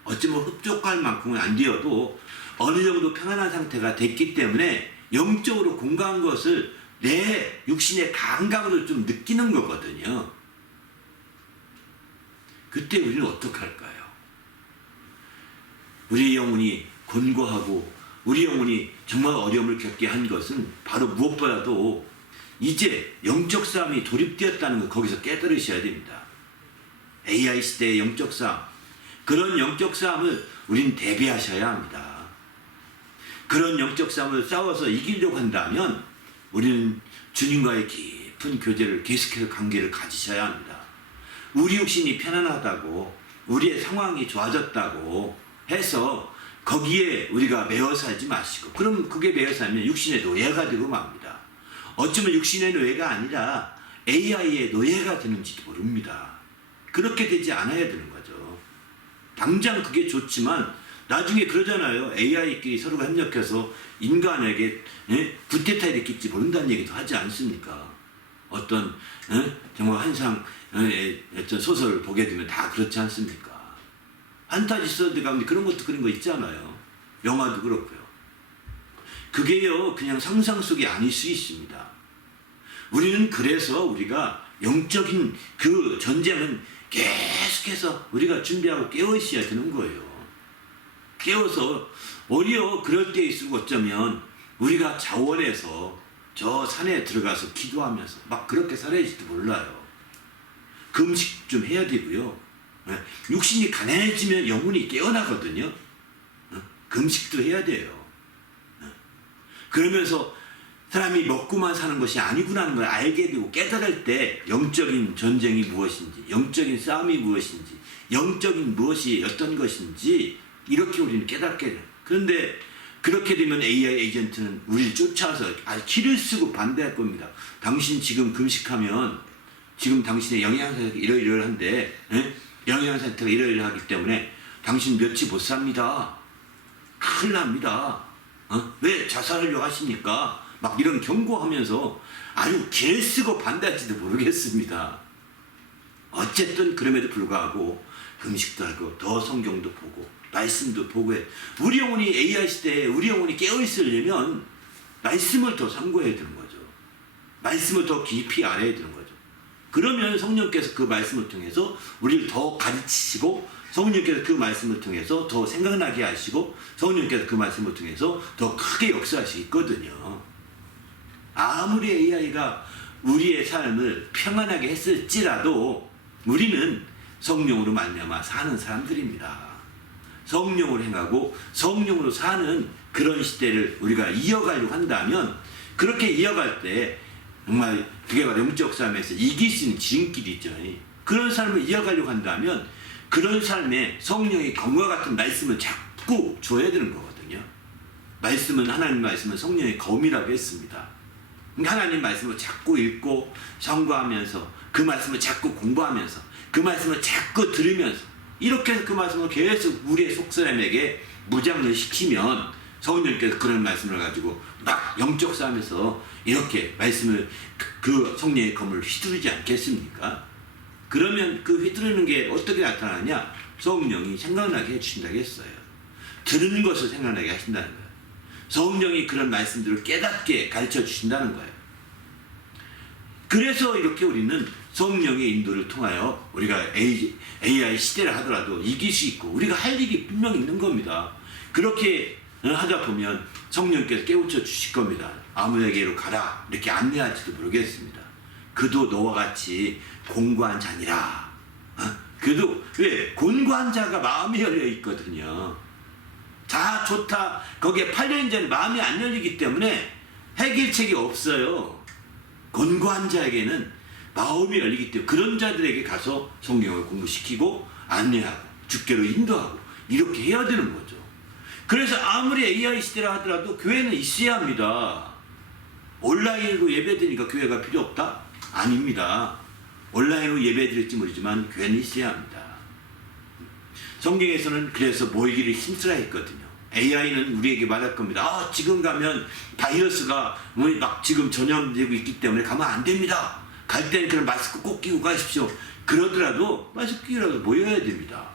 어쩌면 흡족할 만큼은 안 되어도 어느 정도 평안한 상태가 됐기 때문에 영적으로 공고한 것을 내 육신의 감각으로 좀 느끼는 거거든요. 그때 우리는 어떻게 할까요? 우리 영혼이 곤고하고 우리 영혼이 정말 어려움을 겪게 한 것은 바로 무엇보다도 이제 영적 싸움이 돌입되었다는 걸 거기서 깨달으셔야 됩니다. AI 시대의 영적 싸움, 그런 영적 싸움을 우리는 대비하셔야 합니다. 그런 영적 싸움을 싸워서 이기려고 한다면 우리는 주님과의 깊은 교제를 계속해서 관계를 가지셔야 합니다. 우리 육신이 편안하다고 우리의 상황이 좋아졌다고 해서 거기에 우리가 매어 살지 마시고, 그럼 그게 매어 살면 육신의 노예가 되고 맙니다. 어쩌면 육신의 노예가 아니라 AI의 노예가 되는지도 모릅니다. 그렇게 되지 않아야 되는 거죠. 당장 그게 좋지만 나중에 그러잖아요. AI끼리 서로가 협력해서 인간에게 구테타 일으킬지 모른다는 얘기도 하지 않습니까? 어떤 정말 한상 어떤 소설을 보게 되면 다 그렇지 않습니까? 판타지 소설 가운데 그런 것도 그런 거 있잖아요. 영화도 그렇고요. 그게요 그냥 상상 속이 아닐 수 있습니다. 우리는 그래서 우리가 영적인 그 전쟁은 계속해서 우리가 준비하고 깨어 있어야 되는 거예요. 깨어서 오히려 그럴 때일수록 어쩌면 우리가 자원해서 저 산에 들어가서 기도하면서 막 그렇게 살아야지도 몰라요. 금식 좀 해야 되고요. 육신이 가난해지면 영혼이 깨어나거든요. 금식도 해야 돼요. 그러면서 사람이 먹고만 사는 것이 아니구나 하는 걸 알게 되고 깨달을 때 영적인 전쟁이 무엇인지, 영적인 싸움이 무엇인지, 영적인 무엇이 어떤 것인지 이렇게 우리는 깨닫게 돼요. 그런데 그렇게 되면 AI 에이전트는 우리를 쫓아서 기를 쓰고 반대할 겁니다. 당신 지금 금식하면 지금 당신의 영양 상태가 이러이러한데 영양 상태가 이러이러하기 때문에 당신 며칠 못 삽니다. 큰일 납니다. 왜 자살하려고 하십니까? 막 이런 경고하면서 아주 기를 쓰고 반대할지도 모르겠습니다. 어쨌든 그럼에도 불구하고 금식도 하고 더 성경도 보고 말씀도 보고 해. 우리 영혼이 AI 시대에 우리 영혼이 깨어있으려면 말씀을 더 상고해야 되는 거죠. 말씀을 더 깊이 알아야 되는 거죠. 그러면 성령께서 그 말씀을 통해서 우리를 더 가르치시고, 성령께서 그 말씀을 통해서 더 생각나게 하시고, 성령께서 그 말씀을 통해서 더 크게 역사할 수 있거든요. 아무리 AI가 우리의 삶을 평안하게 했을지라도 우리는 성령으로 말미암아 사는 사람들입니다. 성령으로 행하고 성령으로 사는 그런 시대를 우리가 이어가려고 한다면, 그렇게 이어갈 때 정말 그게 바로 영적 싸움에서 이길 수 있는 지름길이 있죠. 그런 삶을 이어가려고 한다면 그런 삶에 성령의 검과 같은 말씀을 자꾸 줘야 되는 거거든요. 말씀은, 하나님 말씀은 성령의 검이라고 했습니다. 하나님 말씀을 자꾸 읽고 상고하면서 그 말씀을 자꾸 공부하면서 그 말씀을 자꾸 들으면서 이렇게 해서 그 말씀을 계속 우리의 속사람에게 무장을 시키면 성령께서 그런 말씀을 가지고 막 영적 싸움에서 이렇게 말씀을 그 성령의 검을 휘두르지 않겠습니까? 그러면 그 휘두르는 게 어떻게 나타나냐? 성령이 생각나게 해주신다고 했어요. 들은 것을 생각나게 하신다는 거예요. 성령이 그런 말씀들을 깨닫게 가르쳐 주신다는 거예요. 그래서 이렇게 우리는 성령의 인도를 통하여 우리가 AI 시대를 하더라도 이길 수 있고 우리가 할 일이 분명히 있는 겁니다. 그렇게 하다 보면 성령께서 깨우쳐 주실 겁니다. 아무에게로 가라 이렇게 안내할지도 모르겠습니다. 그도 너와 같이 곤고한 자니라. 그도 왜? 곤고한 자가 마음이 열려 있거든요. 다 좋다. 거기에 8년 전에 마음이 안 열리기 때문에 해결책이 없어요. 곤고한 자에게는 마음이 열리기 때문에 그런 자들에게 가서 성경을 공부시키고 안내하고 주께로 인도하고 이렇게 해야 되는 거죠. 그래서 아무리 AI 시대라 하더라도 교회는 있어야 합니다. 온라인으로 예배드리니까 교회가 필요 없다? 아닙니다. 온라인으로 예배드릴지 모르지만 교회는 있어야 합니다. 성경에서는 그래서 모이기를 힘쓰라 했거든요. AI는 우리에게 말할 겁니다. 지금 가면 바이러스가 막 지금 전염되고 있기 때문에 가면 안 됩니다. 갈 때는 그런 마스크 꼭 끼고 가십시오. 그러더라도 마스크 끼고라도 모여야 됩니다.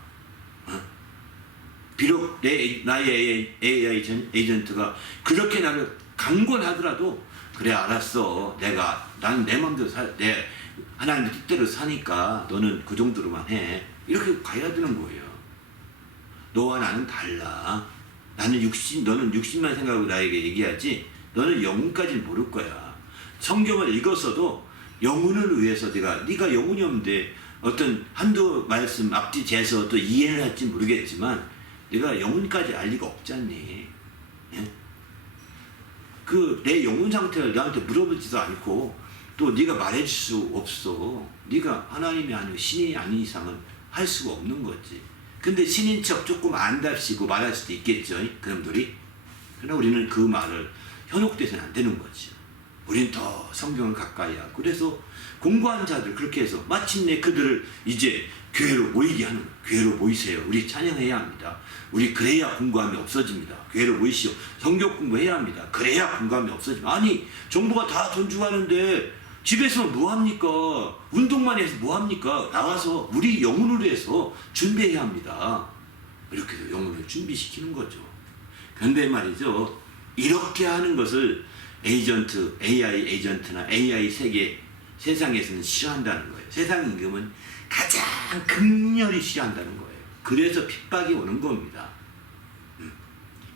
비록 나의 AI 에이전트가 그렇게 나를 강권하더라도 그래 알았어. 나는 내 마음대로 하나님의 뜻대로 사니까 너는 그 정도로만 해. 이렇게 가야 되는 거예요. 너와 나는 달라. 너는 육신만 생각하고 나에게 얘기하지 너는 영혼까지는 모를 거야. 성경을 읽었어도 영혼을 위해서 네가 영혼이 없는데 어떤 한두 말씀 앞뒤 재서 또 이해를 할지 모르겠지만 네가 영혼까지 알 리가 없잖니. 예? 그 내 영혼 상태를 나한테 물어보지도 않고 또 네가 말해줄 수 없어. 네가 하나님이 아니고 신이 아닌 이상은 할 수가 없는 거지. 근데 신인 척 조금 안답시고 말할 수도 있겠죠, 그놈들이. 그러나 우리는 그 말을 현혹돼서는 안 되는 거지. 우리는 더 성경을 가까이 하고, 그래서 공부한 자들 그렇게 해서 마침내 그들을 이제 교회로 모이게 하는 거예요. 교회로 모이세요. 우리 찬양해야 합니다. 우리 그래야 공부함이 없어집니다. 교회로 모이시오. 성경 공부해야 합니다. 그래야 공부함이 없어집니다. 아니, 정부가 다 돈 주고 하는데 집에서 뭐합니까? 운동만 해서 뭐합니까? 나와서 우리 영혼으로 해서 준비해야 합니다. 이렇게 해서 영혼을 준비시키는 거죠. 그런데 말이죠, 이렇게 하는 것을 에이전트, AI 에이전트나 AI 세상에서는 싫어한다는 거예요. 세상 임금은 가장 극렬히 싫어한다는 거예요. 그래서 핍박이 오는 겁니다.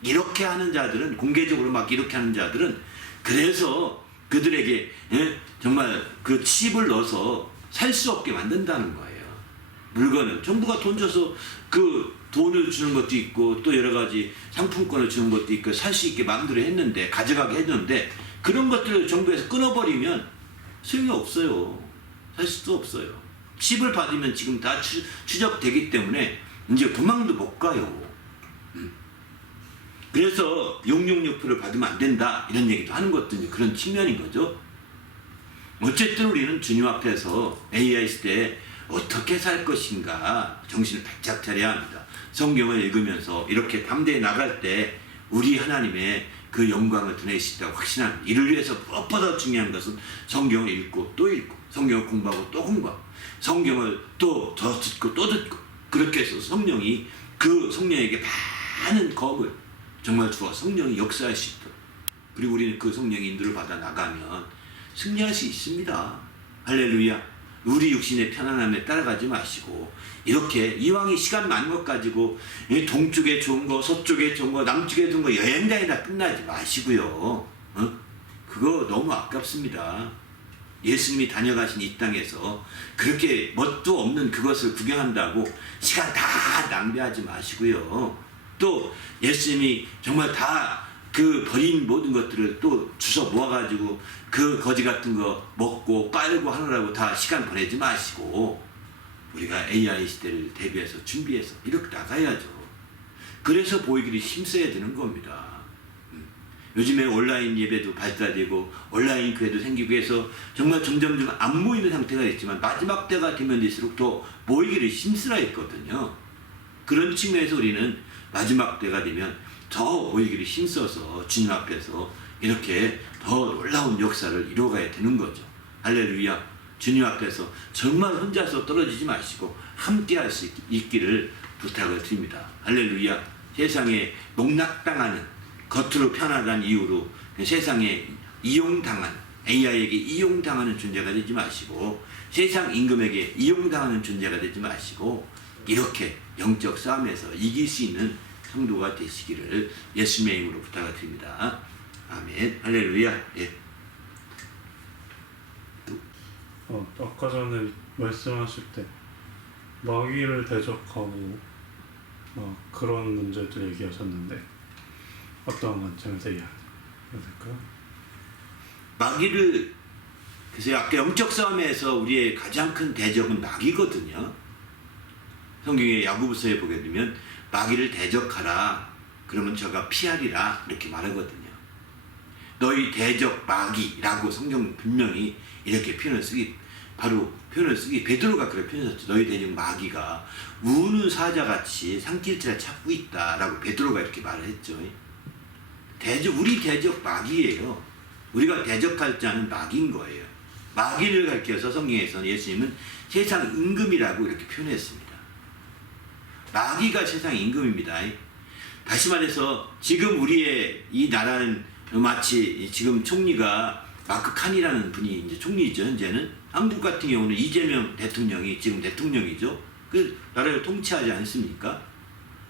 이렇게 하는 자들은, 공개적으로 막 이렇게 하는 자들은, 그래서 그들에게 정말 그 칩을 넣어서 살 수 없게 만든다는 거예요. 물건을 정부가 돈 줘서 그 돈을 주는 것도 있고 또 여러 가지 상품권을 주는 것도 있고 살 수 있게 마음대로 했는데, 가져가게 했는데, 그런 것들을 정부에서 끊어버리면 소용이 없어요. 살 수도 없어요. 칩을 받으면 지금 다 추적되기 때문에 이제 도망도 못 가요. 그래서 666표를 받으면 안 된다 이런 얘기도 하는 것도 이제 그런 측면인 거죠. 어쨌든 우리는 주님 앞에서 AI 시대에 어떻게 살 것인가 정신을 바짝 차려야 합니다. 성경을 읽으면서 이렇게 담대히 나갈 때 우리 하나님의 그 영광을 드러낼 수 있다고 확신합니다. 이를 위해서 무엇보다 중요한 것은 성경을 읽고 또 읽고, 성경을 공부하고 또 공부하고, 성경을 또 더 듣고 또 듣고, 그렇게 해서 성령이, 그 성령에게 많은 검을 정말 주어 성령이 역사할 수 있도록, 그리고 우리는 그 성령의 인도를 받아 나가면 승리할 수 있습니다. 할렐루야. 우리 육신의 편안함에 따라가지 마시고, 이렇게 이왕이 시간 많은 것 가지고 동쪽에 좋은 거, 서쪽에 좋은 거, 남쪽에 좋은 거 여행 다니다 끝나지 마시고요. 그거 너무 아깝습니다. 예수님이 다녀가신 이 땅에서 그렇게 뭣도 없는 그것을 구경한다고 시간 다 낭비하지 마시고요. 또 예수님이 정말 다 그 버린 모든 것들을 또 주워 모아가지고 그 거지 같은 거 먹고 빨고 하느라고 다 시간 보내지 마시고, 우리가 AI 시대를 대비해서 준비해서 이렇게 나가야죠. 그래서 보이기를 힘써야 되는 겁니다. 요즘에 온라인 예배도 발달되고 온라인 교회도 생기고 해서 정말 점점 안 모이는 상태가 있지만 마지막 때가 되면 될수록 더 모이기를 힘쓰라 했거든요. 그런 측면에서 우리는 마지막 때가 되면 더 모이기를 힘써서 주님 앞에서 이렇게 더 놀라운 역사를 이루어가야 되는 거죠. 할렐루야. 주님 앞에서 정말 혼자서 떨어지지 마시고 함께 할 수 있기를 부탁을 드립니다. 할렐루야. 세상에 농락당하는, 겉으로 편하다는 이유로 세상에 이용당하는, AI에게 이용당하는 존재가 되지 마시고, 세상 임금에게 이용당하는 존재가 되지 마시고, 이렇게 영적 싸움에서 이길 수 있는 성도가 되시기를 예수님의 이름으로 부탁을 드립니다. 아멘. 할렐루야. 예. 아까 전에 말씀하실 때 마귀를 대적하고 그런 문제들 얘기하셨는데 어떤 관점에서 이해해야 될까요? 마귀를, 그래서 아까 영적 싸움에서 우리의 가장 큰 대적은 마귀거든요. 성경의 야고보서에 보게 되면 마귀를 대적하라, 그러면 저가 피하리라 이렇게 말하거든요. 너희 대적 마귀라고 성경 분명히 이렇게 표현을 쓰기, 바로 표현을 쓰기, 베드로가 그렇게 표현했죠. 너희 대적 마귀가 우는 사자같이 산길질을 찾고 있다라고 베드로가 이렇게 말을 했죠. 우리 대적 마귀예요. 우리가 대적할 자는 마귀인 거예요. 마귀를 가리켜서 성경에서는 예수님은 세상 임금이라고 이렇게 표현했습니다. 마귀가 세상 임금입니다. 다시 말해서 지금 우리의 이 나라는 마치 지금 총리가 마크 칸이라는 분이 이제 총리죠. 현재는 한국 같은 경우는 이재명 대통령이 지금 대통령이죠. 그 나라를 통치하지 않습니까?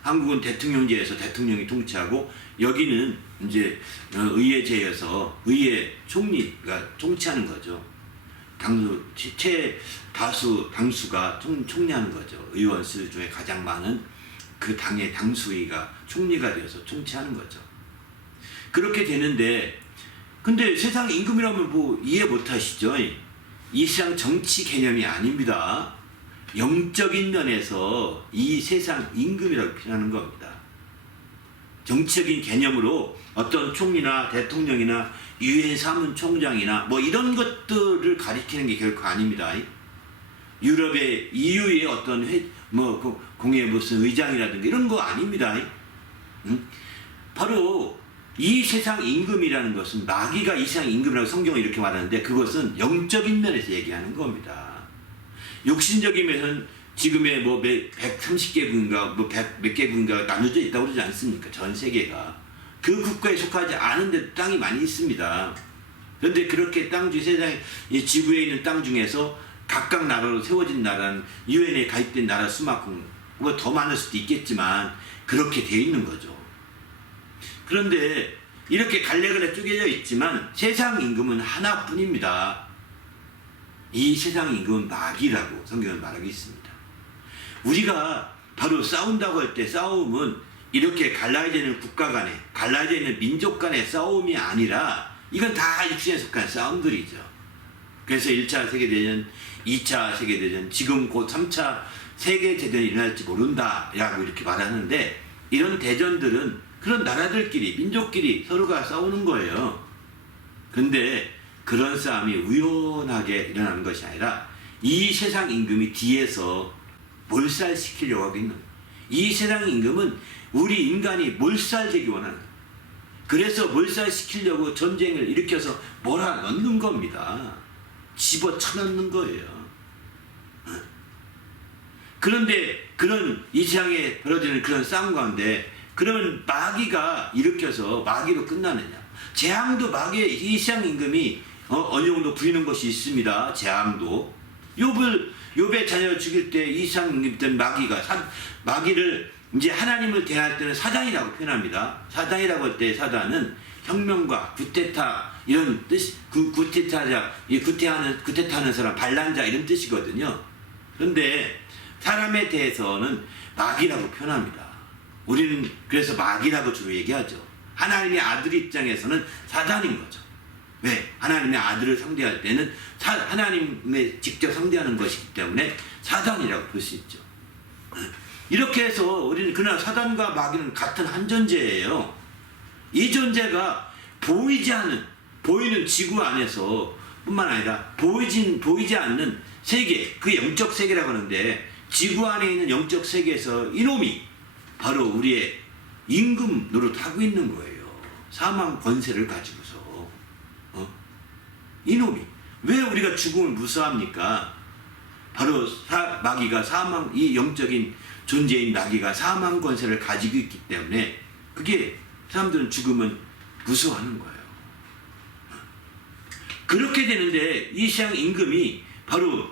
한국은 대통령제에서 대통령이 통치하고, 여기는 이제 의회제에서 의회 총리가 통치하는 거죠. 최다수 당수가 총리하는 거죠. 의원수 중에 가장 많은 그 당의 당수위가 총리가 되어서 통치하는 거죠. 그렇게 되는데 근데 세상 임금이라면 뭐 이해 못 하시죠? 이 세상 정치 개념이 아닙니다. 영적인 면에서 이 세상 임금이라고 표현하는 겁니다. 정치적인 개념으로 어떤 총리나 대통령이나 유엔 사무총장이나 뭐 이런 것들을 가리키는 게 결코 아닙니다. 유럽의 EU의 어떤 공회 무슨 의장이라든가 이런 거 아닙니다. 바로 이 세상 임금이라는 것은 마귀가 이 세상 임금이라고 성경은 이렇게 말하는데 그것은 영적인 면에서 얘기하는 겁니다. 육신적인 면에서는 지금의 뭐 130개국인가 뭐 100 몇 개국인가 나눠져 있다고 그러지 않습니까? 전 세계가. 그 국가에 속하지 않은데 땅이 많이 있습니다. 그런데 그렇게 땅 중 세상에 이 지구에 있는 땅 중에서 각각 나라로 세워진 나라는 유엔에 가입된 나라 수만큼 뭐 더 많을 수도 있겠지만 그렇게 돼 있는 거죠. 그런데 이렇게 갈래갈래 쪼개져 있지만 세상 임금은 하나뿐입니다. 이 세상 임금은 마귀라고 성경은 말하고 있습니다. 우리가 바로 싸운다고 할 때 싸움은 이렇게 갈라야 되는 국가 간에 갈라야 되는 민족 간의 싸움이 아니라 이건 다 육신에 속한 싸움들이죠. 그래서 1차 세계대전, 2차 세계대전, 지금 곧 3차 세계대전이 일어날지 모른다 라고 이렇게 말하는데 이런 대전들은 그런 나라들끼리 민족끼리 서로가 싸우는 거예요. 근데 그런 싸움이 우연하게 일어나는 것이 아니라 이 세상 임금이 뒤에서 몰살시키려고 하고 있는 거예요. 이 세상 임금은 우리 인간이 몰살되기 원하는 거예요. 그래서 몰살시키려고 전쟁을 일으켜서 몰아넣는 겁니다. 집어쳐넣는 거예요. 그런데 그런 이 세상에 벌어지는 그런 싸움 가운데 그러면 마귀가 일으켜서 마귀로 끝나느냐? 재앙도 마귀의 이 세상 임금이 어느 정도 부리는 것이 있습니다. 재앙도. 욥의 자녀를 죽일 때 이 세상 임금이던 마귀를 이제 하나님을 대할 때는 사단이라고 표현합니다. 사단이라고 할 때 사단은 혁명과 구테타 이런 뜻, 구테타하는 사람, 반란자 이런 뜻이거든요. 그런데 사람에 대해서는 마귀라고 표현합니다. 우리는 그래서 마귀라고 주로 얘기하죠. 하나님의 아들 입장에서는 사단인 거죠. 왜? 하나님의 아들을 상대할 때는 하나님의 직접 상대하는 것이기 때문에 사단이라고 볼 수 있죠. 이렇게 해서 우리는 그러나 사단과 마귀는 같은 한 존재예요. 이 존재가 보이는 지구 안에서 뿐만 아니라 보이지 않는 세계, 그 영적 세계라고 하는데 지구 안에 있는 영적 세계에서 이놈이 바로 우리의 임금 노릇하고 있는 거예요. 사망 권세를 가지고서. 이놈이. 왜 우리가 죽음을 무서워합니까? 바로 마귀가 이 영적인 존재인 마귀가 사망 권세를 가지고 있기 때문에 그게 사람들은 죽음은 무서워하는 거예요. 그렇게 되는데 이 세상 임금이 바로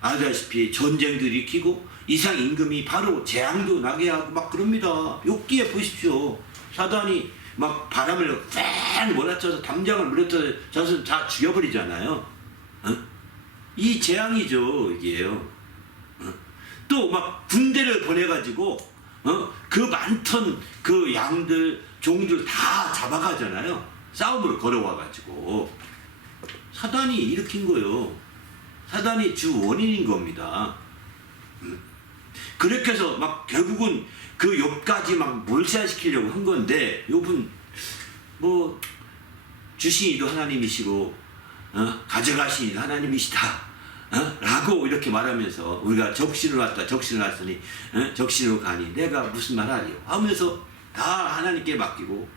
아다시피 전쟁도 일으키고 이 세상 임금이 바로 재앙도 나게 하고 막 그럽니다. 욥기에 보십시오. 사단이 막 바람을 뺑 몰아쳐서 담장을 물어쳐서 다 죽여버리잖아요. 이 재앙이죠, 이게요. 또 막 군대를 보내가지고 그 많던 그 양들, 종들 다 잡아가잖아요. 싸움을 걸어와가지고 사단이 일으킨 거예요. 사단이 주 원인인 겁니다. 그렇게 해서 막 결국은 그 욥까지 막 몰살시키려고 한 건데 욥은 뭐 주신 이도 하나님이시고 가져가신 이도 하나님이시다 라고 이렇게 말하면서 우리가 적신으로 왔다 적신으로 왔으니 적신으로 가니 내가 무슨 말 하리요 하면서 다 하나님께 맡기고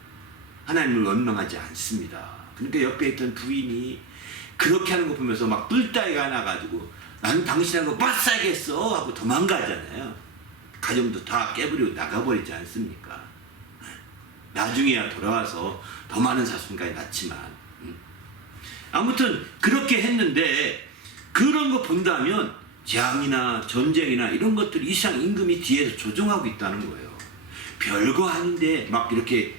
하나님을 원망하지 않습니다. 그러니까 옆에 있던 부인이 그렇게 하는 거 보면서 막 뿔따기가 나가지고 나는 당신하고 맞서야겠어 하고 도망가잖아요. 가정도 다 깨버리고 나가버리지 않습니까? 나중에야 돌아와서 더 많은 사순까지 낳지만 아무튼 그렇게 했는데 그런 거 본다면 재앙이나 전쟁이나 이런 것들이 이 세상 임금이 뒤에서 조종하고 있다는 거예요. 별거 아닌데 막 이렇게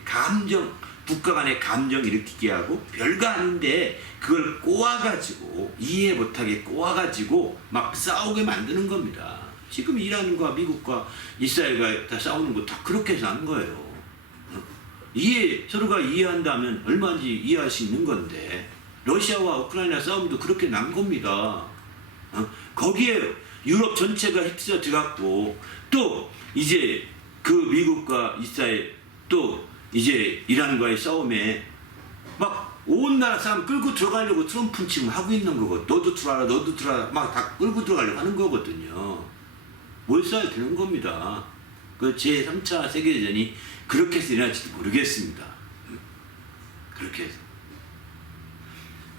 국가 간의 감정 일으키게 하고 별거 아닌데 그걸 꼬아가지고 이해 못하게 꼬아가지고 막 싸우게 만드는 겁니다. 지금 이란과 미국과 이스라엘과 다 싸우는 거 다 그렇게 해서 하는 거예요. 서로가 이해한다면 얼마든지 이해할 수 있는 건데, 러시아와 우크라이나 싸움도 그렇게 난 겁니다. 거기에 유럽 전체가 휩쓸려 들어갔고, 또 이제 그 미국과 이스라엘, 또 이제 이란과의 싸움에 막 온 나라 사람 끌고 들어가려고 트럼프는 지금 하고 있는 거고, 너도 들어와라 막 다 끌고 들어가려고 하는 거거든요. 몰살이 되는 겁니다. 그 제3차 세계대전이 그렇게 해서 일어날지도 모르겠습니다. 그렇게 해서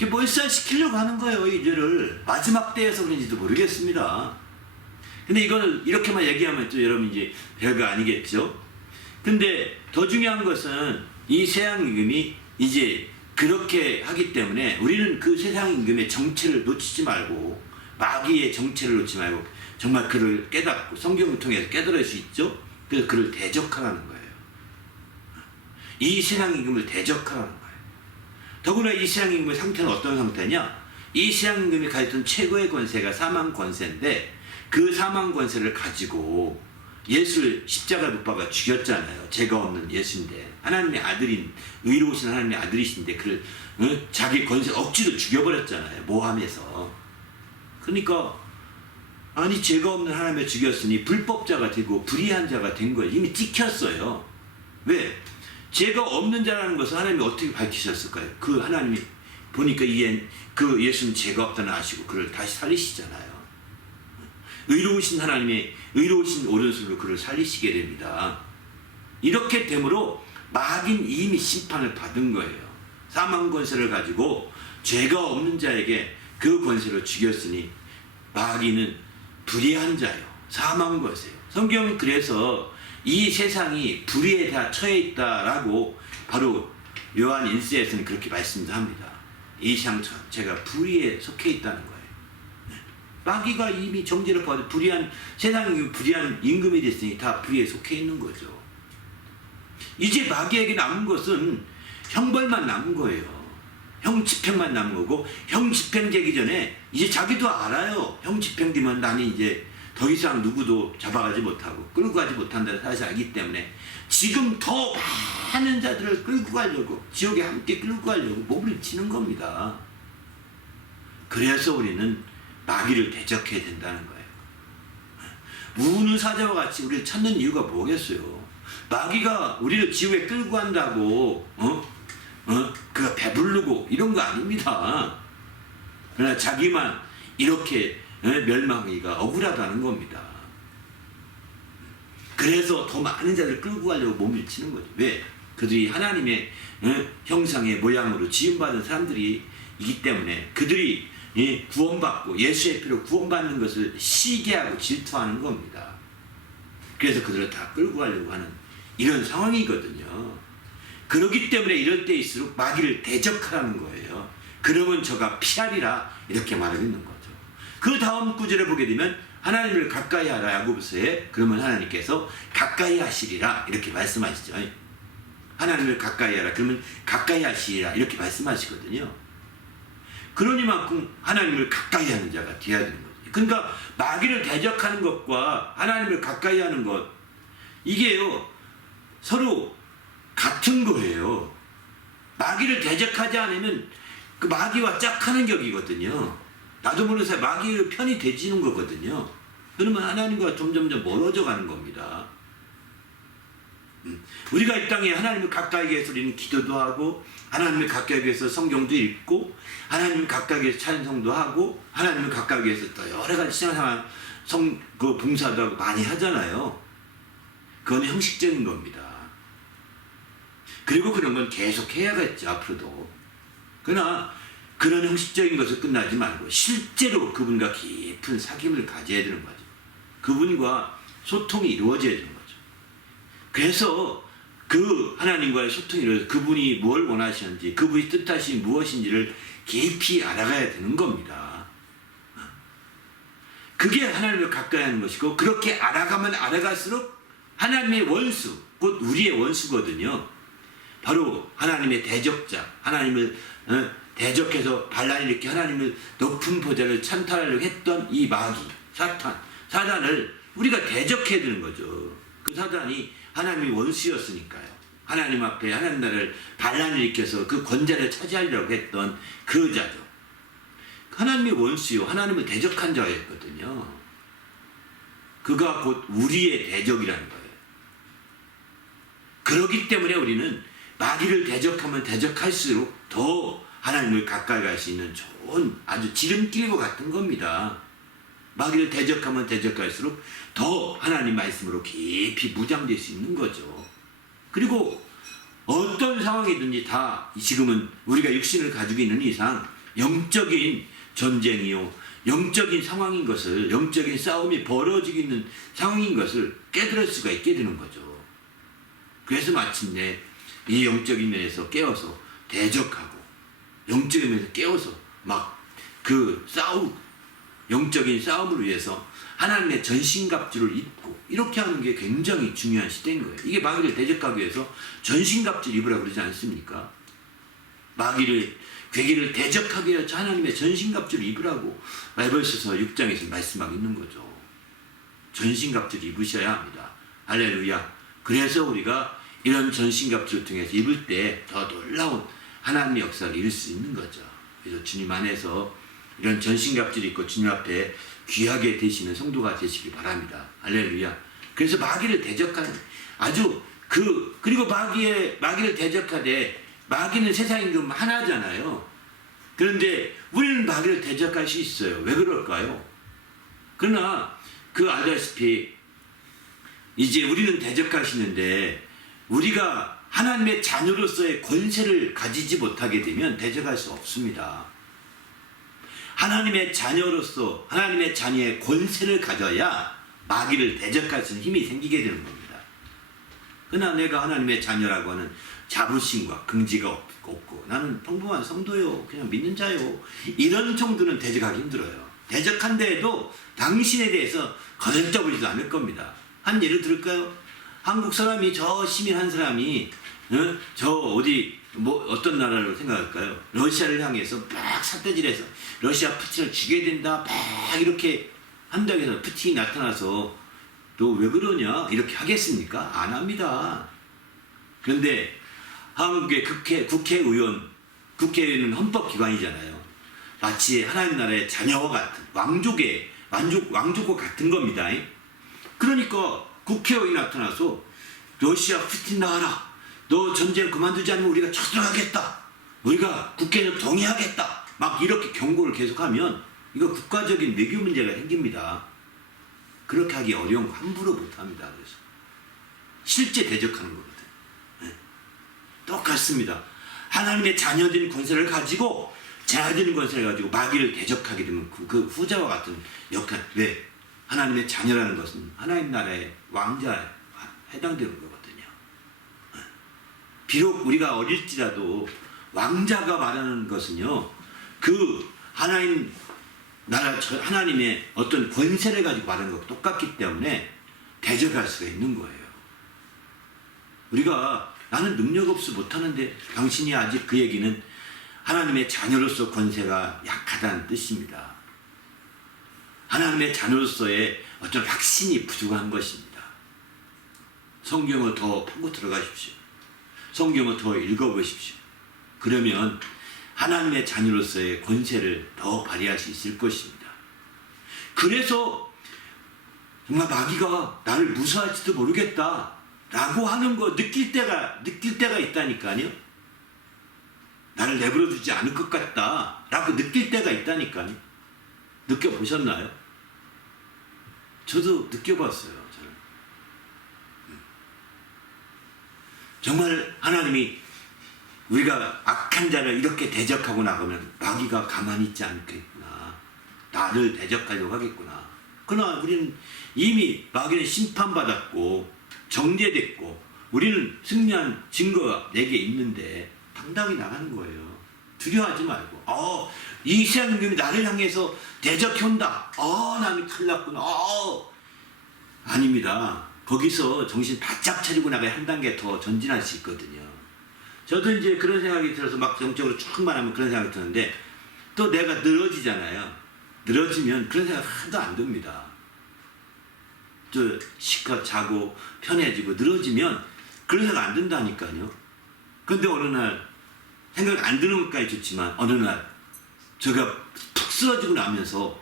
몰살시키려고 하는 거예요. 이제를 마지막 때여서 그런지도 모르겠습니다. 근데 이거는 이렇게만 얘기하면 또 여러분 이제 별거 아니겠죠. 근데 더 중요한 것은 이 세상임금이 이제 그렇게 하기 때문에 우리는 그 세상임금의 정체를 놓치지 말고, 마귀의 정체를 놓치지 말고 정말 그를 깨닫고 성경을 통해서 깨달을 수 있죠. 그래서 그를 대적하라는 거예요. 이 세상임금을 대적하라는 거예요. 더구나 이 세상임금의 상태는 어떤 상태냐? 이 세상임금이 가졌던 최고의 권세가 사망 권세인데, 그 사망 권세를 가지고 예수를 십자가에 못 박아 죽였잖아요. 죄가 없는 예수인데, 하나님의 아들인, 의로우신 하나님의 아들이신데 그를 자기 권세 억지로 죽여버렸잖아요. 모함해서. 그러니까 아니 죄가 없는 하나님을 죽였으니 불법자가 되고 불의한 자가 된 거예요. 이미 찍혔어요. 왜? 죄가 없는 자라는 것을 하나님이 어떻게 밝히셨을까요? 그 하나님이 보니까 그 예수는 죄가 없다는 아시고 그를 다시 살리시잖아요. 의로우신 하나님의 의로우신 오른손으로 그를 살리시게 됩니다. 이렇게 되므로 마귀는 이미 심판을 받은 거예요. 사망 권세를 가지고 죄가 없는 자에게 그 권세를 죽였으니 마귀는 불의한 자요, 사망 권세요. 성경은 그래서 이 세상이 불의에 다 처해 있다라고 바로 요한 1서에서는 그렇게 말씀합니다. 이 세상 제가 불의에 속해 있다는 거예요. 마귀가 이미 정죄를 받아 세상이 불의한 임금이 됐으니 다 불의에 속해 있는 거죠. 이제 마귀에게 남은 것은 형벌만 남은 거예요. 형 집행만 남은 거고, 형 집행되기 전에 이제 자기도 알아요. 형 집행되면 나는 이제 더 이상 누구도 잡아가지 못하고 끌고 가지 못한다는 사실을 알기 때문에 지금 더 많은 자들을 끌고 가려고, 지옥에 함께 끌고 가려고 몸을 치는 겁니다. 그래서 우리는 마귀를 대적해야 된다는 거예요. 우는 사자와 같이 우리를 찾는 이유가 뭐겠어요? 마귀가 우리를 지옥에 끌고 간다고 그가 배부르고 이런 거 아닙니다. 그러나 자기만 이렇게 멸망하기가 억울하다는 겁니다. 그래서 더 많은 자를 끌고 가려고 몸을 치는 거죠. 왜? 그들이 하나님의 형상의 모양으로 지음받은 사람들이기 때문에 그들이 구원받고 예수의 피로 구원받는 것을 시기하고 질투하는 겁니다. 그래서 그들을 다 끌고 가려고 하는 이런 상황이거든요. 그렇기 때문에 이럴 때일수록 마귀를 대적하라는 거예요. 그러면 저가 피하리라 이렇게 말하고 있는 거죠. 그 다음 구절에 보게 되면 하나님을 가까이 하라 야고보서에 그러면 하나님께서 가까이 하시리라 이렇게 말씀하시죠. 하나님을 가까이 하라 그러면 가까이 하시리라 이렇게 말씀하시거든요. 그러니만큼 하나님을 가까이 하는 자가 되어야 되는 거죠. 그러니까 마귀를 대적하는 것과 하나님을 가까이 하는 것, 이게요 서로 같은 거예요. 마귀를 대적하지 않으면 그 마귀와 짝하는 격이거든요. 나도 모르는 사이 마귀의 편이 되지는 거거든요. 그러면 하나님과 점점점 멀어져 가는 겁니다. 우리가 이 땅에 하나님을 가까이 위해서 우리는 기도도 하고, 하나님을 가까이 위해서 성경도 읽고, 하나님을 가까이 위해서 찬송도 하고, 하나님을 가까이 위해서 또 여러 가지 신앙생활 그 봉사도 하고 많이 하잖아요. 그건 형식적인 겁니다. 그리고 그런 건 계속 해야겠죠, 앞으로도. 그러나 그런 형식적인 것을 끝나지 말고 실제로 그분과 깊은 사귐을 가져야 되는 거죠. 그분과 소통이 이루어져야 되는 거죠. 그래서 그 하나님과의 소통이 이루어져서 그분이 뭘 원하시는지, 그분이 뜻하신 무엇인지를 깊이 알아가야 되는 겁니다. 그게 하나님을 가까이 하는 것이고, 그렇게 알아가면 알아갈수록 하나님의 원수, 곧 우리의 원수거든요. 바로 하나님의 대적자, 하나님을 대적해서 반란을 일으켜 하나님을 높은 보좌를 찬탈하려고 했던 이 마귀, 사단을 우리가 대적해야 되는 거죠. 그 사단이 하나님의 원수였으니까요. 하나님 앞에 하나님 나라를 반란을 일으켜서 그 권자를 차지하려고 했던 그 자죠. 하나님의 원수요, 하나님을 대적한 자였거든요. 그가 곧 우리의 대적이라는 거예요. 그렇기 때문에 우리는 마귀를 대적하면 대적할수록 더 하나님을 가까이 갈 수 있는 좋은 아주 지름길과 같은 겁니다. 마귀를 대적하면 대적할수록 더 하나님 말씀으로 깊이 무장될 수 있는 거죠. 그리고 어떤 상황이든지 다 지금은 우리가 육신을 가지고 있는 이상 영적인 전쟁이요, 영적인 상황인 것을, 영적인 싸움이 벌어지고 있는 상황인 것을 깨달을 수가 있게 되는 거죠. 그래서 마침내 이 영적인 면에서 깨어서 대적하고, 영적인 면에서 깨어서 막 그 영적인 싸움을 위해서 하나님의 전신갑주를 입고 이렇게 하는 게 굉장히 중요한 시대인 거예요. 이게 마귀를 대적하기 위해서 전신갑주를 입으라고 그러지 않습니까? 괴기를 대적하기 위해서 하나님의 전신갑주를 입으라고 에베소서 6장에서 말씀하고 있는 거죠. 전신갑주를 입으셔야 합니다. 할렐루야. 그래서 우리가 이런 전신갑주를 통해서 입을 때 더 놀라운 하나님의 역사를 이룰 수 있는 거죠. 그래서 주님 안에서 이런 전신갑주를 입고 주님 앞에 귀하게 되시는 성도가 되시기 바랍니다. 할렐루야. 그래서 마귀를 대적하는 그리고 마귀를 대적하되, 마귀는 세상 임금 하나잖아요. 그런데 우리는 마귀를 대적할 수 있어요. 왜 그럴까요? 그러나 알다시피 이제 우리는 대적하시는데 우리가 하나님의 자녀로서의 권세를 가지지 못하게 되면 대적할 수 없습니다. 하나님의 자녀로서 하나님의 자녀의 권세를 가져야 마귀를 대적할 수 있는 힘이 생기게 되는 겁니다. 그러나 내가 하나님의 자녀라고 하는 자부심과 긍지가 없고 나는 평범한 성도요, 그냥 믿는 자요, 이런 정도는 대적하기 힘들어요. 대적한데도 당신에 대해서 거절적이지도 않을 겁니다. 한 예를 들을까요? 한국 사람이, 저 시민 한 사람이 어떤 나라로 생각할까요? 러시아를 향해서 막 삿대질해서 러시아 푸틴을 죽여야 된다 막 이렇게 한다고 해서 푸틴이 나타나서 너 왜 그러냐 이렇게 하겠습니까? 안 합니다. 그런데 한국의 국회의원은 헌법기관이잖아요. 마치 하나님 나라의 자녀와 같은 왕족과 같은 겁니다. 그러니까 국회의원이 나타나서 러시아 푸틴 나와라, 너 전쟁 그만두지 않으면 우리가 쳐들어가겠다, 우리가 국회는 동의하겠다, 막 이렇게 경고를 계속하면 이거 국가적인 외교 문제가 생깁니다. 그렇게 하기 어려운 거 함부로 못합니다. 그래서 실제 대적하는 거거든요. 똑같습니다. 하나님의 자녀된 권세를 가지고, 자녀된 권세를 가지고 마귀를 대적하게 되면 그 후자와 같은 역할. 왜? 하나님의 자녀라는 것은 하나님 나라의 왕자에 해당되는 거거든요. 비록 우리가 어릴지라도 왕자가 말하는 것은요, 그 하나님 나라, 하나님의 어떤 권세를 가지고 말하는 것과 똑같기 때문에 대적할 수가 있는 거예요. 우리가 나는 능력 없어 못하는데 당신이 아직, 그 얘기는 하나님의 자녀로서 권세가 약하다는 뜻입니다. 하나님의 자녀로서의 어떤 확신이 부족한 것입니다. 성경을 더 파고 들어가십시오. 성경을 더 읽어보십시오. 그러면 하나님의 자녀로서의 권세를 더 발휘할 수 있을 것입니다. 그래서 정말 마귀가 나를 무서워할지도 모르겠다 라고 하는 거 느낄 때가 있다니까요. 나를 내버려 두지 않을 것 같다 라고 느낄 때가 있다니까요. 느껴보셨나요? 저도 느껴봤어요. 저는. 정말 하나님이 우리가 악한 자를 이렇게 대적하고 나가면 마귀가 가만히 있지 않겠구나, 나를 대적하려고 하겠구나. 그러나 우리는 이미 마귀는 심판받았고 정죄됐고 우리는 승리한 증거가 내게 있는데 당당히 나가는 거예요. 두려워하지 말고, 이 세상님이 나를 향해서 대적해온다, 나는 큰일 났구나, 아닙니다. 거기서 정신 바짝 차리고 나가야 한 단계 더 전진할 수 있거든요. 저도 이제 그런 생각이 들어서 막 영적으로 쭉만 하면 그런 생각이 드는데, 또 내가 늘어지잖아요. 늘어지면 그런 생각 하나도 안 듭니다. 실컷 자고 편해지고 늘어지면 그런 생각 안 든다니까요. 근데 어느 날 생각 안 드는 것까지 좋지만 어느 날 제가 푹 쓰러지고 나면서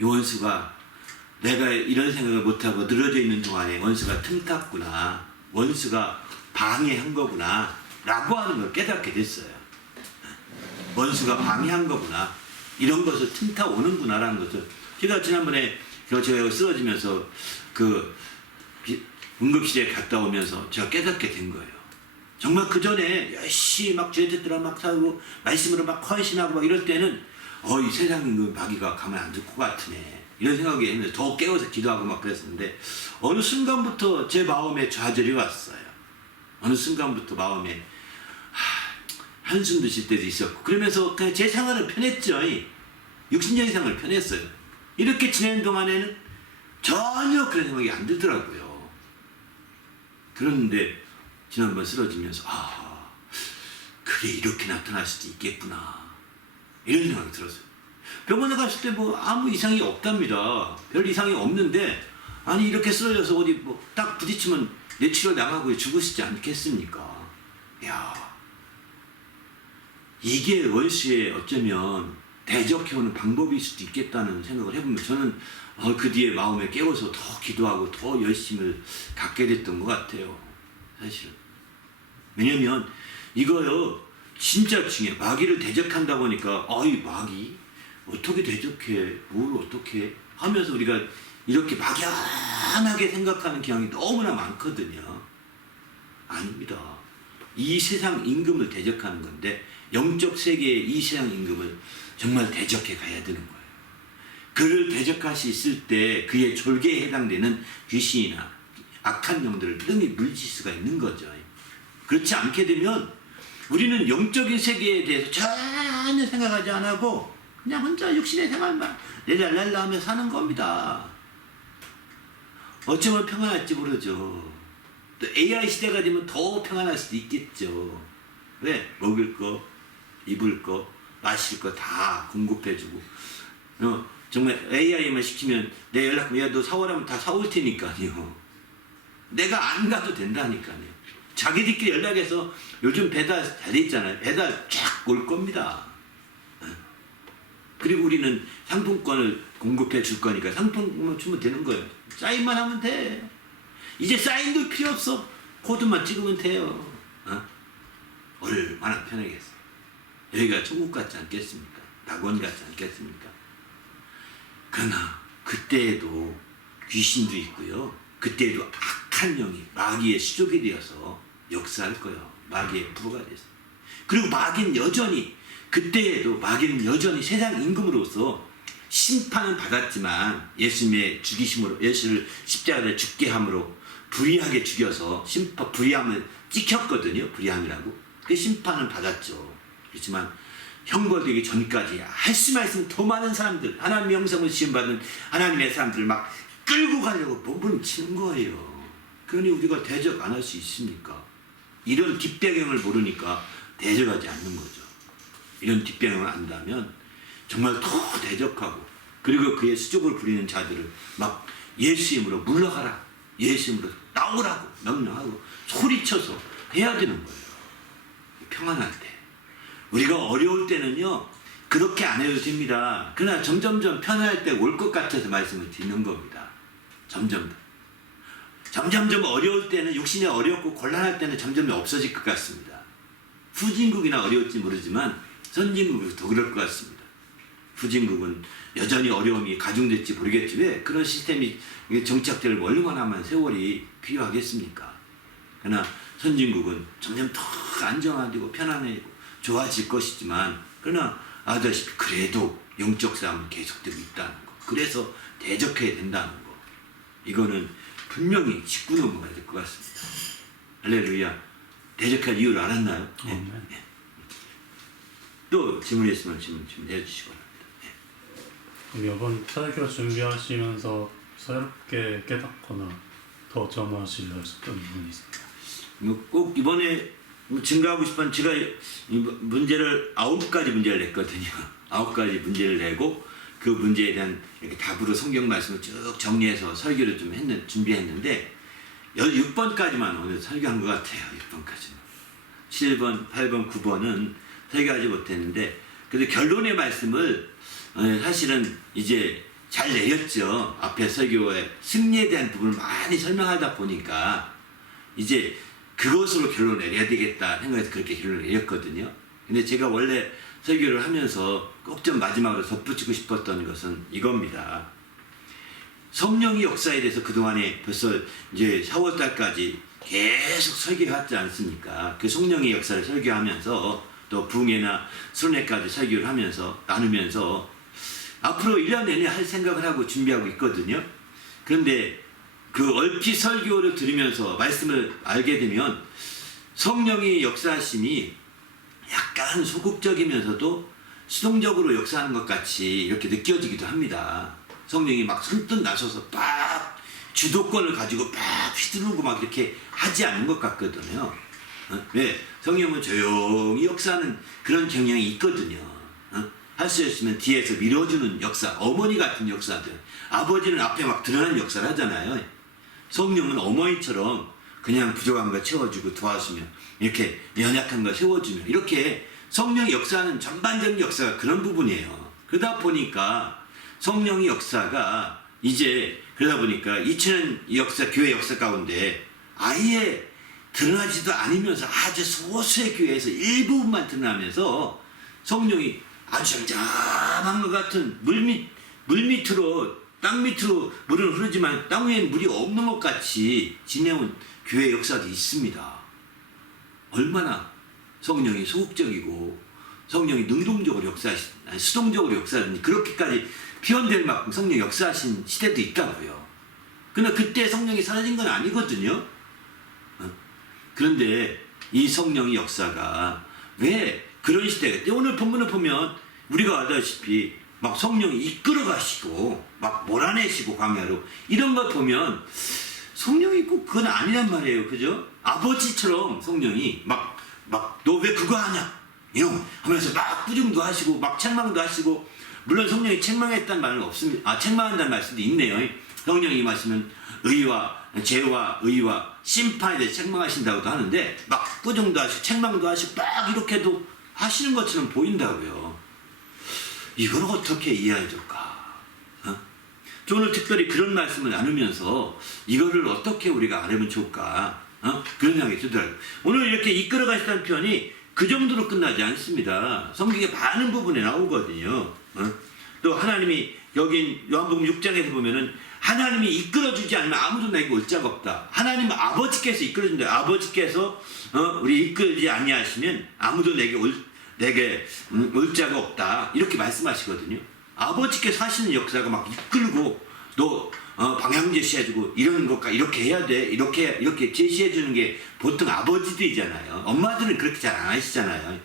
이 원수가 내가 이런 생각을 못하고 늘어져 있는 동안에 원수가 틈탔구나, 원수가 방해한 거구나 라고 하는 걸 깨닫게 됐어요. 원수가 방해한 거구나, 이런 것을 틈타 오는구나 라는 것을 제가 지난번에 제가 쓰러지면서 그 응급실에 갔다 오면서 제가 깨닫게 된 거예요. 정말 그 전에 열심히 막 죄짓들아 막 살고 말씀으로 막 헌신하고 막 이럴 때는 이 세상 그 마귀가 가만 안 둘 것 같으네, 이런 생각이 했는데 더 깨워서 기도하고 막 그랬었는데 어느 순간부터 제 마음에 좌절이 왔어요. 어느 순간부터 마음에 한숨도 쉴 때도 있었고, 그러면서 그냥 제 생활을 편했죠. 육신적인 생활을 편했어요. 이렇게 지내는 동안에는 전혀 그런 생각이 안 들더라고요. 그런데 지난번 쓰러지면서 그게 이렇게 나타날 수도 있겠구나, 이런 생각이 들었어요. 병원에 갔을 때 뭐 아무 이상이 없답니다. 별 이상이 없는데 아니 이렇게 쓰러져서 어디 뭐 딱 부딪히면 뇌출혈 나가고 죽으시지 않겠습니까? 야, 이게 원수의 어쩌면 대적해오는 방법일 수도 있겠다는 생각을 해보면 저는 그 뒤에 마음에 깨워서 더 기도하고 더 열심을 갖게 됐던 것 같아요. 사실은. 왜냐면 이거요 진짜 중요해. 마귀를 대적한다 보니까 이 마귀 어떻게 대적해, 뭘 어떻게 하면서 우리가 이렇게 막연하게 생각하는 경향이 너무나 많거든요. 아닙니다. 이 세상 임금을 대적하는 건데 영적 세계의 이 세상 임금을 정말 대적해 가야 되는 거예요. 그를 대적할 수 있을 때 그의 졸개에 해당되는 귀신이나 악한 영들을 능히 물질 수가 있는 거죠. 그렇지 않게 되면 우리는 영적인 세계에 대해서 전혀 생각하지 않고 그냥 혼자 육신의 생활만 렐랄랄라 하며 사는 겁니다. 어쩌면 평안할지 모르죠. 또 AI 시대가 되면 더 평안할 수도 있겠죠. 왜? 먹을 거, 입을 거, 마실 거 다 공급해주고 정말 AI만 시키면 내 연락하면 야 너 사오라면 다 사올 테니까요. 내가 안 가도 된다니까요. 자기들끼리 연락해서 요즘 배달 잘 돼 있잖아요. 배달 쫙 올 겁니다. 그리고 우리는 상품권을 공급해 줄 거니까 상품권만 주면 되는 거예요. 사인만 하면 돼. 이제 사인도 필요 없어. 코드만 찍으면 돼요. 얼마나 편하겠어. 여기가 천국 같지 않겠습니까? 낙원 같지 않겠습니까? 그러나 그때에도 귀신도 있고요. 그때에도 악한 영이 마귀의 수족이 되어서 역사할 거예요. 마귀의 부로가 돼서. 그리고 마귀는 여전히 그때에도 마귀는 여전히 세상 임금으로서 심판은 받았지만 예수님의 죽이심으로 예수를 십자가에 죽게 함으로 불의하게 죽여서 불의함을 찍혔거든요. 불의함이라고. 그 심판을 받았죠. 그렇지만 형벌되기 전까지 할 수만 있으면 더 많은 사람들, 하나님의 형상을 지음받은 하나님의 사람들을 막 끌고 가려고 몸부림치는 거예요. 그러니 우리가 대적 안 할 수 있습니까? 이런 뒷배경을 모르니까 대적하지 않는 거죠. 이런 뒷배경을 안다면 정말 더 대적하고 그리고 그의 수족을 부리는 자들을 막 예수 이름으로 물러가라, 예수 이름으로 나오라고 명령하고 소리쳐서 해야 되는 거예요. 평안할 때. 우리가 어려울 때는요 그렇게 안 해도 됩니다. 그러나 점점점 편안할 때 올 것 같아서 말씀을 드리는 겁니다. 점점점 어려울 때는 육신이 어렵고 곤란할 때는 점점 없어질 것 같습니다. 후진국이나 어려울지 모르지만 선진국이 더 그럴 것 같습니다. 후진국은 여전히 어려움이 가중될지 모르겠지 왜 그런 시스템이 정착될 얼마나만 세월이 필요하겠습니까? 그러나 선진국은 점점 더 안정화되고 편안해지고 좋아질 것이지만 그러나 아다시피 그래도 영적 싸움은 계속되고 있다는 거. 그래서 대적해야 된다는 거. 이거는 분명히 짚고 넘어가야 될 것 같습니다. 할렐루야. 대적할 이유를 알았나요? 네. 네. 또 질문 있으면 질문 내주시기 바랍니다. 네. 그럼 이번 설교 준비하시면서 새롭게 깨닫거나 더 점하시려 하셨던 부분이 있습니다. 꼭 이번에 증가하고 싶은 제가 문제를 9가지 문제를 냈거든요. 9가지 문제를 내고 그 문제에 대한 이렇게 답으로 성경 말씀을 쭉 정리해서 설교를 좀 준비했는데 6번까지만 오늘 설교한 것 같아요. 6번까지는. 7번, 8번, 9번은 설교하지 못했는데 그래도 결론의 말씀을 사실은 이제 잘 내렸죠. 앞에 설교의 승리에 대한 부분을 많이 설명하다 보니까 이제 그것으로 결론을 내려야 되겠다 생각해서 그렇게 결론을 내렸거든요. 근데 제가 원래 설교를 하면서 꼭 좀 마지막으로 덧붙이고 싶었던 것은 이겁니다. 성령의 역사에 대해서 그동안에 벌써 이제 4월달까지 계속 설교해왔지 않습니까? 그 성령의 역사를 설교하면서 또 부흥회나 수련회까지 설교를 하면서 나누면서 앞으로 1년 내내 할 생각을 하고 준비하고 있거든요. 그런데 그 얼핏 설교를 들으면서 말씀을 알게 되면 성령의 역사하심이 약간 소극적이면서도 수동적으로 역사하는 것 같이 이렇게 느껴지기도 합니다. 성령이 막 선뜻 나서서 막 주도권을 가지고 막 휘두르고 막 이렇게 하지 않는 것 같거든요. 왜? 성령은 조용히 역사하는 그런 경향이 있거든요. 할 수 있으면 뒤에서 밀어주는 역사, 어머니 같은 역사들. 아버지는 앞에 막 드러나는 역사를 하잖아요. 성령은 어머니처럼 그냥 부족한 거 채워주고 도와주며 이렇게 연약한 거 세워주며 이렇게 성령이 역사하는 전반적인 역사가 그런 부분이에요. 그러다 보니까 성령의 역사가 이제 그러다 보니까 2000년 역사, 교회 역사 가운데 아예 드러나지도 않으면서 아주 소수의 교회에서 일부분만 드러나면서 성령이 아주 잠잠한 것 같은 물 밑으로 땅 밑으로 물은 흐르지만 땅 위엔 물이 없는 것 같이 지내온 교회 역사도 있습니다. 얼마나 성령이 소극적이고 성령이 능동적으로 역사하신, 아니 수동적으로 역사하든지 그렇게까지 표현될 만큼 성령이 역사하신 시대도 있다고요. 그러나 그때 성령이 사라진 건 아니거든요. 그런데 이 성령의 역사가 왜 그런 시대가 오늘 본문을 보면 우리가 알다시피 막 성령이 이끌어 가시고 막 몰아내시고 광야로 이런 거 보면 성령이 꼭 그건 아니란 말이에요. 그죠? 아버지처럼 성령이 막 너 왜 그거 하냐? 이런 하면서 막 꾸중도 하시고 막 책망도 하시고 물론 성령이 책망했다는 말은 없습니다. 책망한다는 말씀도 있네요. 성령이 임하시면 죄와 의와 심판에 대해 책망하신다고도 하는데 막 꾸중도 하시고 책망도 하시고 막 이렇게도 하시는 것처럼 보인다고요. 이걸 어떻게 이해해야 될까? 오늘 특별히 그런 말씀을 나누면서 이거를 어떻게 우리가 알면 좋을까? 그런 생각이 들더라고요. 오늘 이렇게 이끌어 가시다는 표현이 그 정도로 끝나지 않습니다. 성경의 많은 부분에 나오거든요. 또 하나님이 여긴 요한복음 6장에서 보면은 하나님이 이끌어주지 않으면 아무도 내게 올 자가 없다. 하나님은 아버지께서 이끌어준다. 아버지께서 우리 이끌지 아니하시면 아무도 내게 올 자가 없다. 이렇게 말씀하시거든요. 아버지께서 하시는 역사가 막 이끌고 너 방향 제시해주고 이런 것과 이렇게 해야 돼. 이렇게 제시해주는 게 보통 아버지들이잖아요. 엄마들은 그렇게 잘 안 하시잖아요.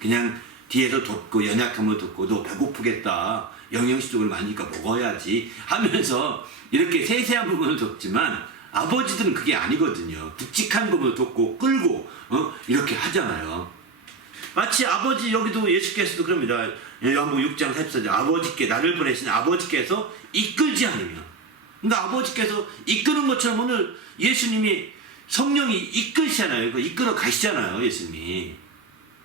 그냥 뒤에서 돕고 연약함을 돕고 너 배고프겠다. 영양식적으로 많으니까 먹어야지 하면서 이렇게 세세한 부분을 돕지만 아버지들은 그게 아니거든요. 굵직한 부분을 돕고 끌고 이렇게 하잖아요. 마치 아버지 여기도 예수께서도 그럽니다. 요한복음 6장 44절 아버지께 나를 보내신 아버지께서 이끌지 않으면 그러니까 아버지께서 이끄는 것처럼 오늘 예수님이 성령이 이끄시잖아요. 이끌어 가시잖아요. 예수님이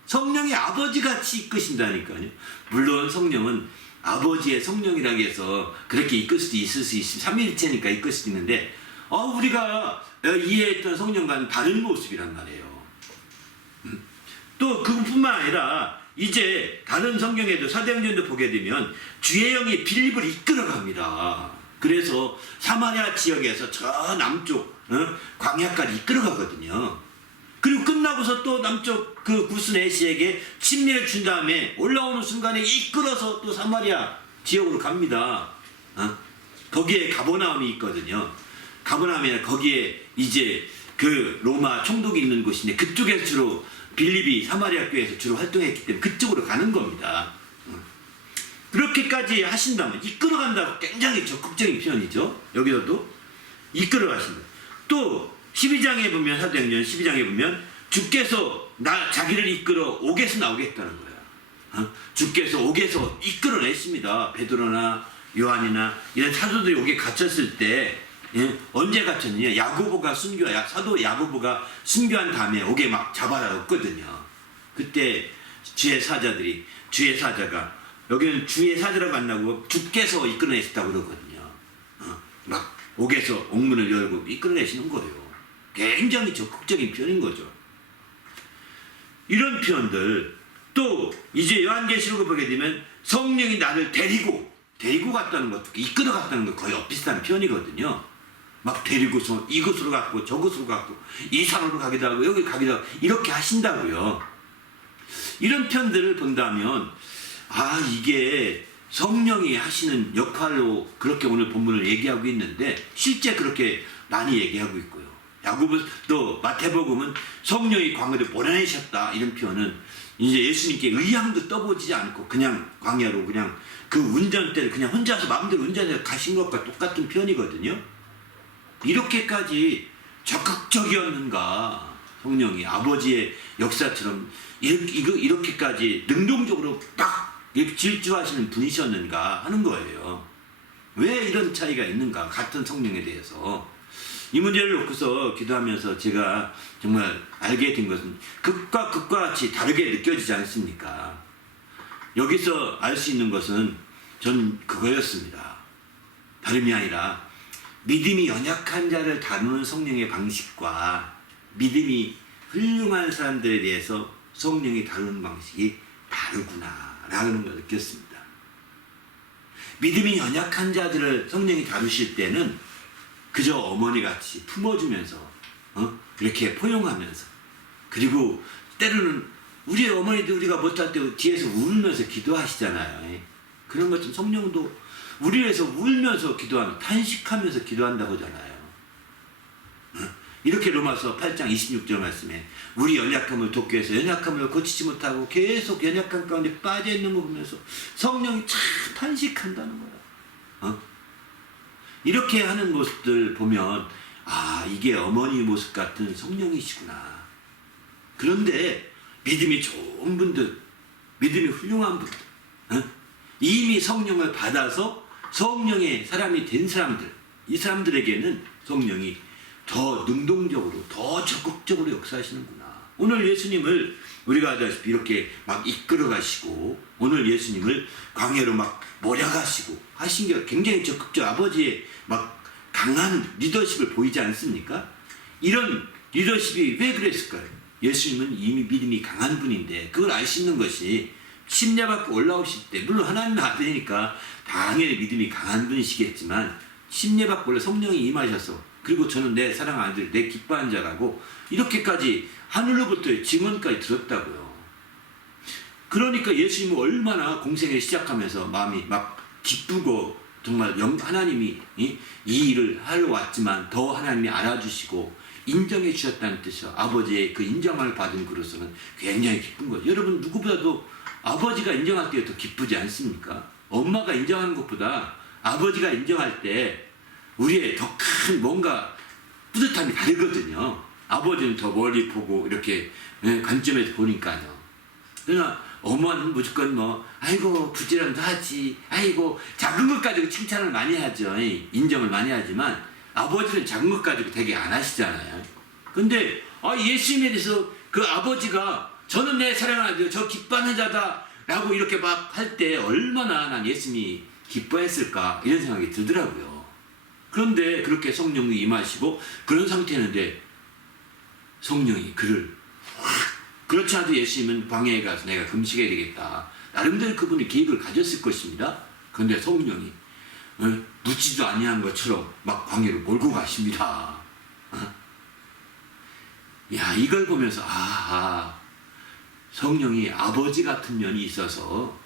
성령이 아버지같이 이끄신다니까요. 물론 성령은 아버지의 성령이라고 해서 그렇게 이끌 수도 있을 수 있습니다. 삼위일체니까 이끌 수도 있는데 우리가 이해했던 성령과는 다른 모습이란 말이에요. 또 그뿐만 아니라 이제 다른 성경에도 사도행전도 보게 되면 주의 영이 빌립을 이끌어 갑니다. 그래서 사마리아 지역에서 저 남쪽 광야까지 이끌어 가거든요. 그리고 끝나고서 또 남쪽 그 구스네시에게 침례를 준 다음에 올라오는 순간에 이끌어서 또 사마리아 지역으로 갑니다. 거기에 가버나움이 있거든요. 가버나움이 거기에 이제 그 로마 총독이 있는 곳인데 그쪽에서 주로 빌립이 사마리아 교회에서 주로 활동했기 때문에 그쪽으로 가는 겁니다. 그렇게까지 하신다면 이끌어간다고 굉장히 적극적인 표현이죠. 여기서도 이끌어가신다. 또 12장에 보면 사도행전 12장에 보면 주께서 자기를 이끌어 옥에서 나오겠다는 거야. 주께서 옥에서 이끌어내십니다. 베드로나 요한이나 이런 사도들이 옥에 갇혔을 때 예? 언제 갇혔느냐? 야고보가 사도 야고보가 순교한 다음에 옥에 막 잡아놨거든요. 그때 주의 사자가 여기는 주의 사자라고 안 나고 주께서 이끌어내셨다고 그러거든요. 막 옥에서 옥문을 열고 이끌어내시는 거예요. 굉장히 적극적인 표현인 거죠. 이런 표현들, 또 이제 요한계시록을 보게 되면 성령이 나를 데리고 갔다는 것도, 이끌어 갔다는 것 거의 비슷한 표현이거든요. 막 데리고서 이곳으로 갔고 저곳으로 갔고 이 산으로 가기도 하고 여기 가기도 하고 이렇게 하신다고요. 이런 표현들을 본다면 이게 성령이 하시는 역할로 그렇게 오늘 본문을 얘기하고 있는데 실제 그렇게 많이 얘기하고 있고요. 야고보 또 마태복음은 성령이 광야로 몰아내셨다 이런 표현은 이제 예수님께 의향도 떠보지 않고 그냥 광야로 그냥 그 운전대를 그냥 혼자서 마음대로 운전해서 가신 것과 똑같은 표현이거든요. 이렇게까지 적극적이었는가, 성령이 아버지의 역사처럼 이렇게까지 능동적으로 딱 이렇게 질주하시는 분이셨는가 하는 거예요. 왜 이런 차이가 있는가, 같은 성령에 대해서. 이 문제를 놓고서 기도하면서 제가 정말 알게 된 것은 극과 같이 다르게 느껴지지 않습니까? 여기서 알 수 있는 것은 전 그거였습니다. 다름이 아니라 믿음이 연약한 자를 다루는 성령의 방식과 믿음이 훌륭한 사람들에 대해서 성령이 다루는 방식이 다르구나라는 걸 느꼈습니다. 믿음이 연약한 자들을 성령이 다루실 때는 그저 어머니같이 품어주면서 이렇게 포용하면서, 그리고 때로는 우리 어머니도 우리가 못할 때 뒤에서 울면서 기도하시잖아요. 그런 것처럼 성령도 우리 위해서 울면서 기도하는, 탄식하면서 기도한다고 하잖아요. 이렇게 로마서 8장 26절 말씀에 우리 연약함을 돕기 위해서 연약함을 고치지 못하고 계속 연약함 가운데 빠져있는 거 보면서 성령이 참 탄식한다는 거야. 이렇게 하는 모습들 보면 이게 어머니 모습 같은 성령이시구나. 그런데 믿음이 좋은 분들, 믿음이 훌륭한 분들, 이미 성령을 받아서 성령의 사람이 된 사람들, 이 사람들에게는 성령이 더 능동적으로, 더 적극적으로 역사하시는구나. 오늘 예수님을 우리가 아다시피 이렇게 막 이끌어 가시고, 오늘 예수님을 광야로 막 몰아가시고 하신 게 굉장히 적극적, 아버지의 막 강한 리더십을 보이지 않습니까? 이런 리더십이 왜 그랬을까요? 예수님은 이미 믿음이 강한 분인데 그걸 알 수 있는 것이 십자받고 올라오실 때, 물론 하나님의 아들이니까 당연히 믿음이 강한 분이시겠지만 십자받고 올라 성령이 임하셔서, 그리고 저는 내 사랑하는 아들, 내 기뻐하는 자라고 이렇게까지 하늘로부터의 증언까지 들었다고요. 그러니까 예수님은 얼마나 공생을 시작하면서 마음이 막 기쁘고, 정말 하나님이 이 일을 하러 왔지만 더 하나님이 알아주시고 인정해 주셨다는 뜻이죠. 아버지의 그 인정을 받은 그로서는 굉장히 기쁜 거죠. 여러분, 누구보다도 아버지가 인정할 때 더 기쁘지 않습니까? 엄마가 인정하는 것보다 아버지가 인정할 때 우리의 더 큰 뭔가 뿌듯함이 다르거든요. 아버지는 더 멀리 보고 이렇게 관점에서 보니까요. 그러나 엄마는 무조건 아이고 부지런도 하지, 아이고 작은 것 가지고 칭찬을 많이 하죠. 인정을 많이 하지만 아버지는 작은 것 가지고 되게 안 하시잖아요. 근데 예수님에 대해서 그 아버지가 저는 내 사랑하는 아들, 저 기뻐하는 자다 라고 이렇게 막 할 때 얼마나 난 예수님이 기뻐했을까 이런 생각이 들더라고요. 그런데 그렇게 성령이 임하시고 그런 상태였는데 성령이 그를 그렇지 않아도 예수님은 광야에 가서 내가 금식해야 되겠다, 나름대로 그분이 계획을 가졌을 것입니다. 그런데 성령이 묻지도 아니한 것처럼 막 광야로 몰고 가십니다. 이걸 보면서 성령이 아버지 같은 면이 있어서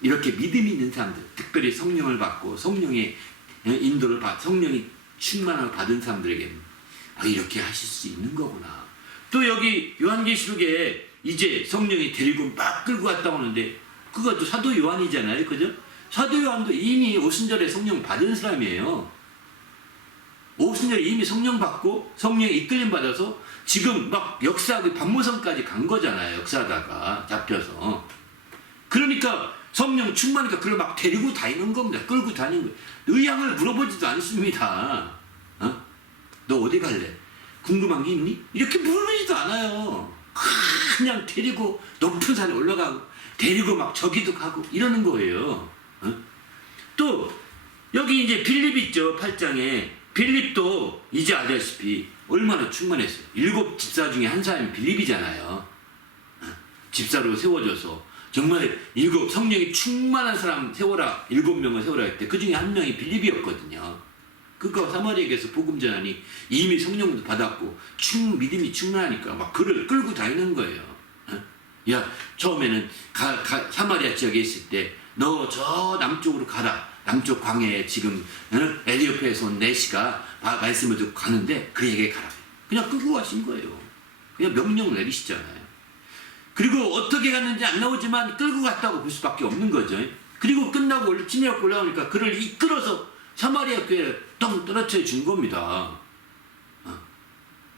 이렇게 믿음이 있는 사람들, 특별히 성령을 받고 성령의 인도를 성령이 충만을 받은 사람들에게는 이렇게 하실 수 있는 거구나. 또 여기 요한계시록에 이제 성령이 데리고 막 끌고 갔다 오는데 그것도 사도 요한이잖아요. 그죠? 사도 요한도 이미 오순절에 성령 받은 사람이에요. 오순절에 이미 성령 받고 성령에 이끌림 받아서 지금 막 역사하고 반모성까지 간 거잖아요. 역사하다가 잡혀서. 그러니까 성령 충만하니까 그걸 막 데리고 다니는 겁니다. 끌고 다니는 거예요. 의향을 물어보지도 않습니다. 너 어디 갈래? 궁금한 게 있니? 이렇게 물으지도 않아요. 그냥 데리고 높은 산에 올라가고 데리고 막 저기도 가고 이러는 거예요. 또 여기 이제 빌립 있죠. 8장에 빌립도 이제 알다시피 얼마나 충만했어요. 7 집사 중에 한 사람이 빌립이잖아요. 집사로 세워져서 정말 7 성령이 충만한 사람 세워라, 7명을 세워라 할 때 그 중에 한 명이 빌립이었거든요. 그가 사마리아에게서 복음 전하니 이미 성령도 받았고 믿음이 충만하니까 막 그를 끌고 다니는 거예요. 야, 처음에는 사마리아 지역에 있을 때 너 저 남쪽으로 가라. 남쪽 광야에 지금 에디오피아에서 온 내시가 말씀을 듣고 가는데 그에게 가라. 그냥 끌고 가신 거예요. 그냥 명령을 내리시잖아요. 그리고 어떻게 갔는지 안 나오지만 끌고 갔다고 볼 수밖에 없는 거죠. 그리고 끝나고 진해역 올라오니까 그를 이끌어서 사마리아 교회에 똥 떨어뜨려 준 겁니다.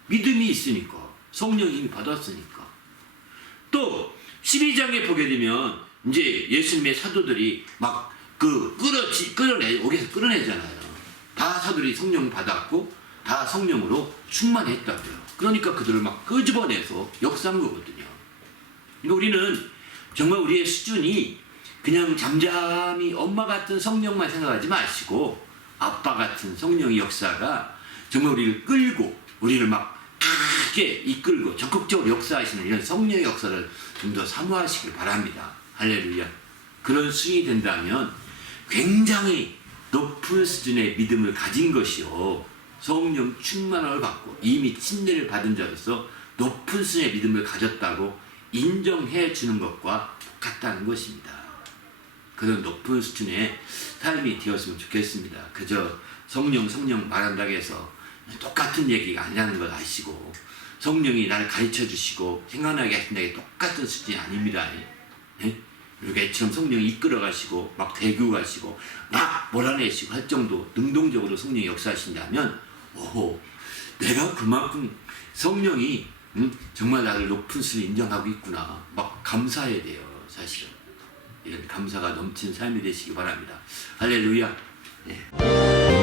믿음이 있으니까, 성령 이미 받았으니까. 또 12장에 보게 되면 이제 예수님의 사도들이 막 여기서 끌어내잖아요. 다 사도들이 성령 받았고 다 성령으로 충만했다고요. 그러니까 그들을 막 끄집어내서 역사한 거거든요. 그러니까 우리는 정말 우리의 수준이 그냥 잠잠히 엄마 같은 성령만 생각하지 마시고 아빠 같은 성령의 역사가 정말 우리를 끌고 우리를 막 크게 이끌고 적극적으로 역사하시는 이런 성령의 역사를 좀 더 사모하시길 바랍니다. 할렐루야. 그런 수준이 된다면 굉장히 높은 수준의 믿음을 가진 것이요. 성령 충만함을 받고 이미 침례를 받은 자로서 높은 수준의 믿음을 가졌다고 인정해 주는 것과 같다는 것입니다. 그런 높은 수준의 삶이 되었으면 좋겠습니다. 그저 성령 말한다고 해서 똑같은 얘기가 아니라는 걸 아시고 성령이 나를 가르쳐 주시고 생각나게 하신다는 게 똑같은 수준이 아닙니다. 그리고 애처럼 성령이 이끌어 가시고 막 대교 가시고 막 몰아내시고 할 정도 능동적으로 성령이 역사하신다면 오호, 내가 그만큼 성령이 정말 나를 높은 수를 인정하고 있구나 막 감사해야 돼요. 사실은 이런 감사가 넘치는 삶이 되시기 바랍니다. 할렐루야. 네.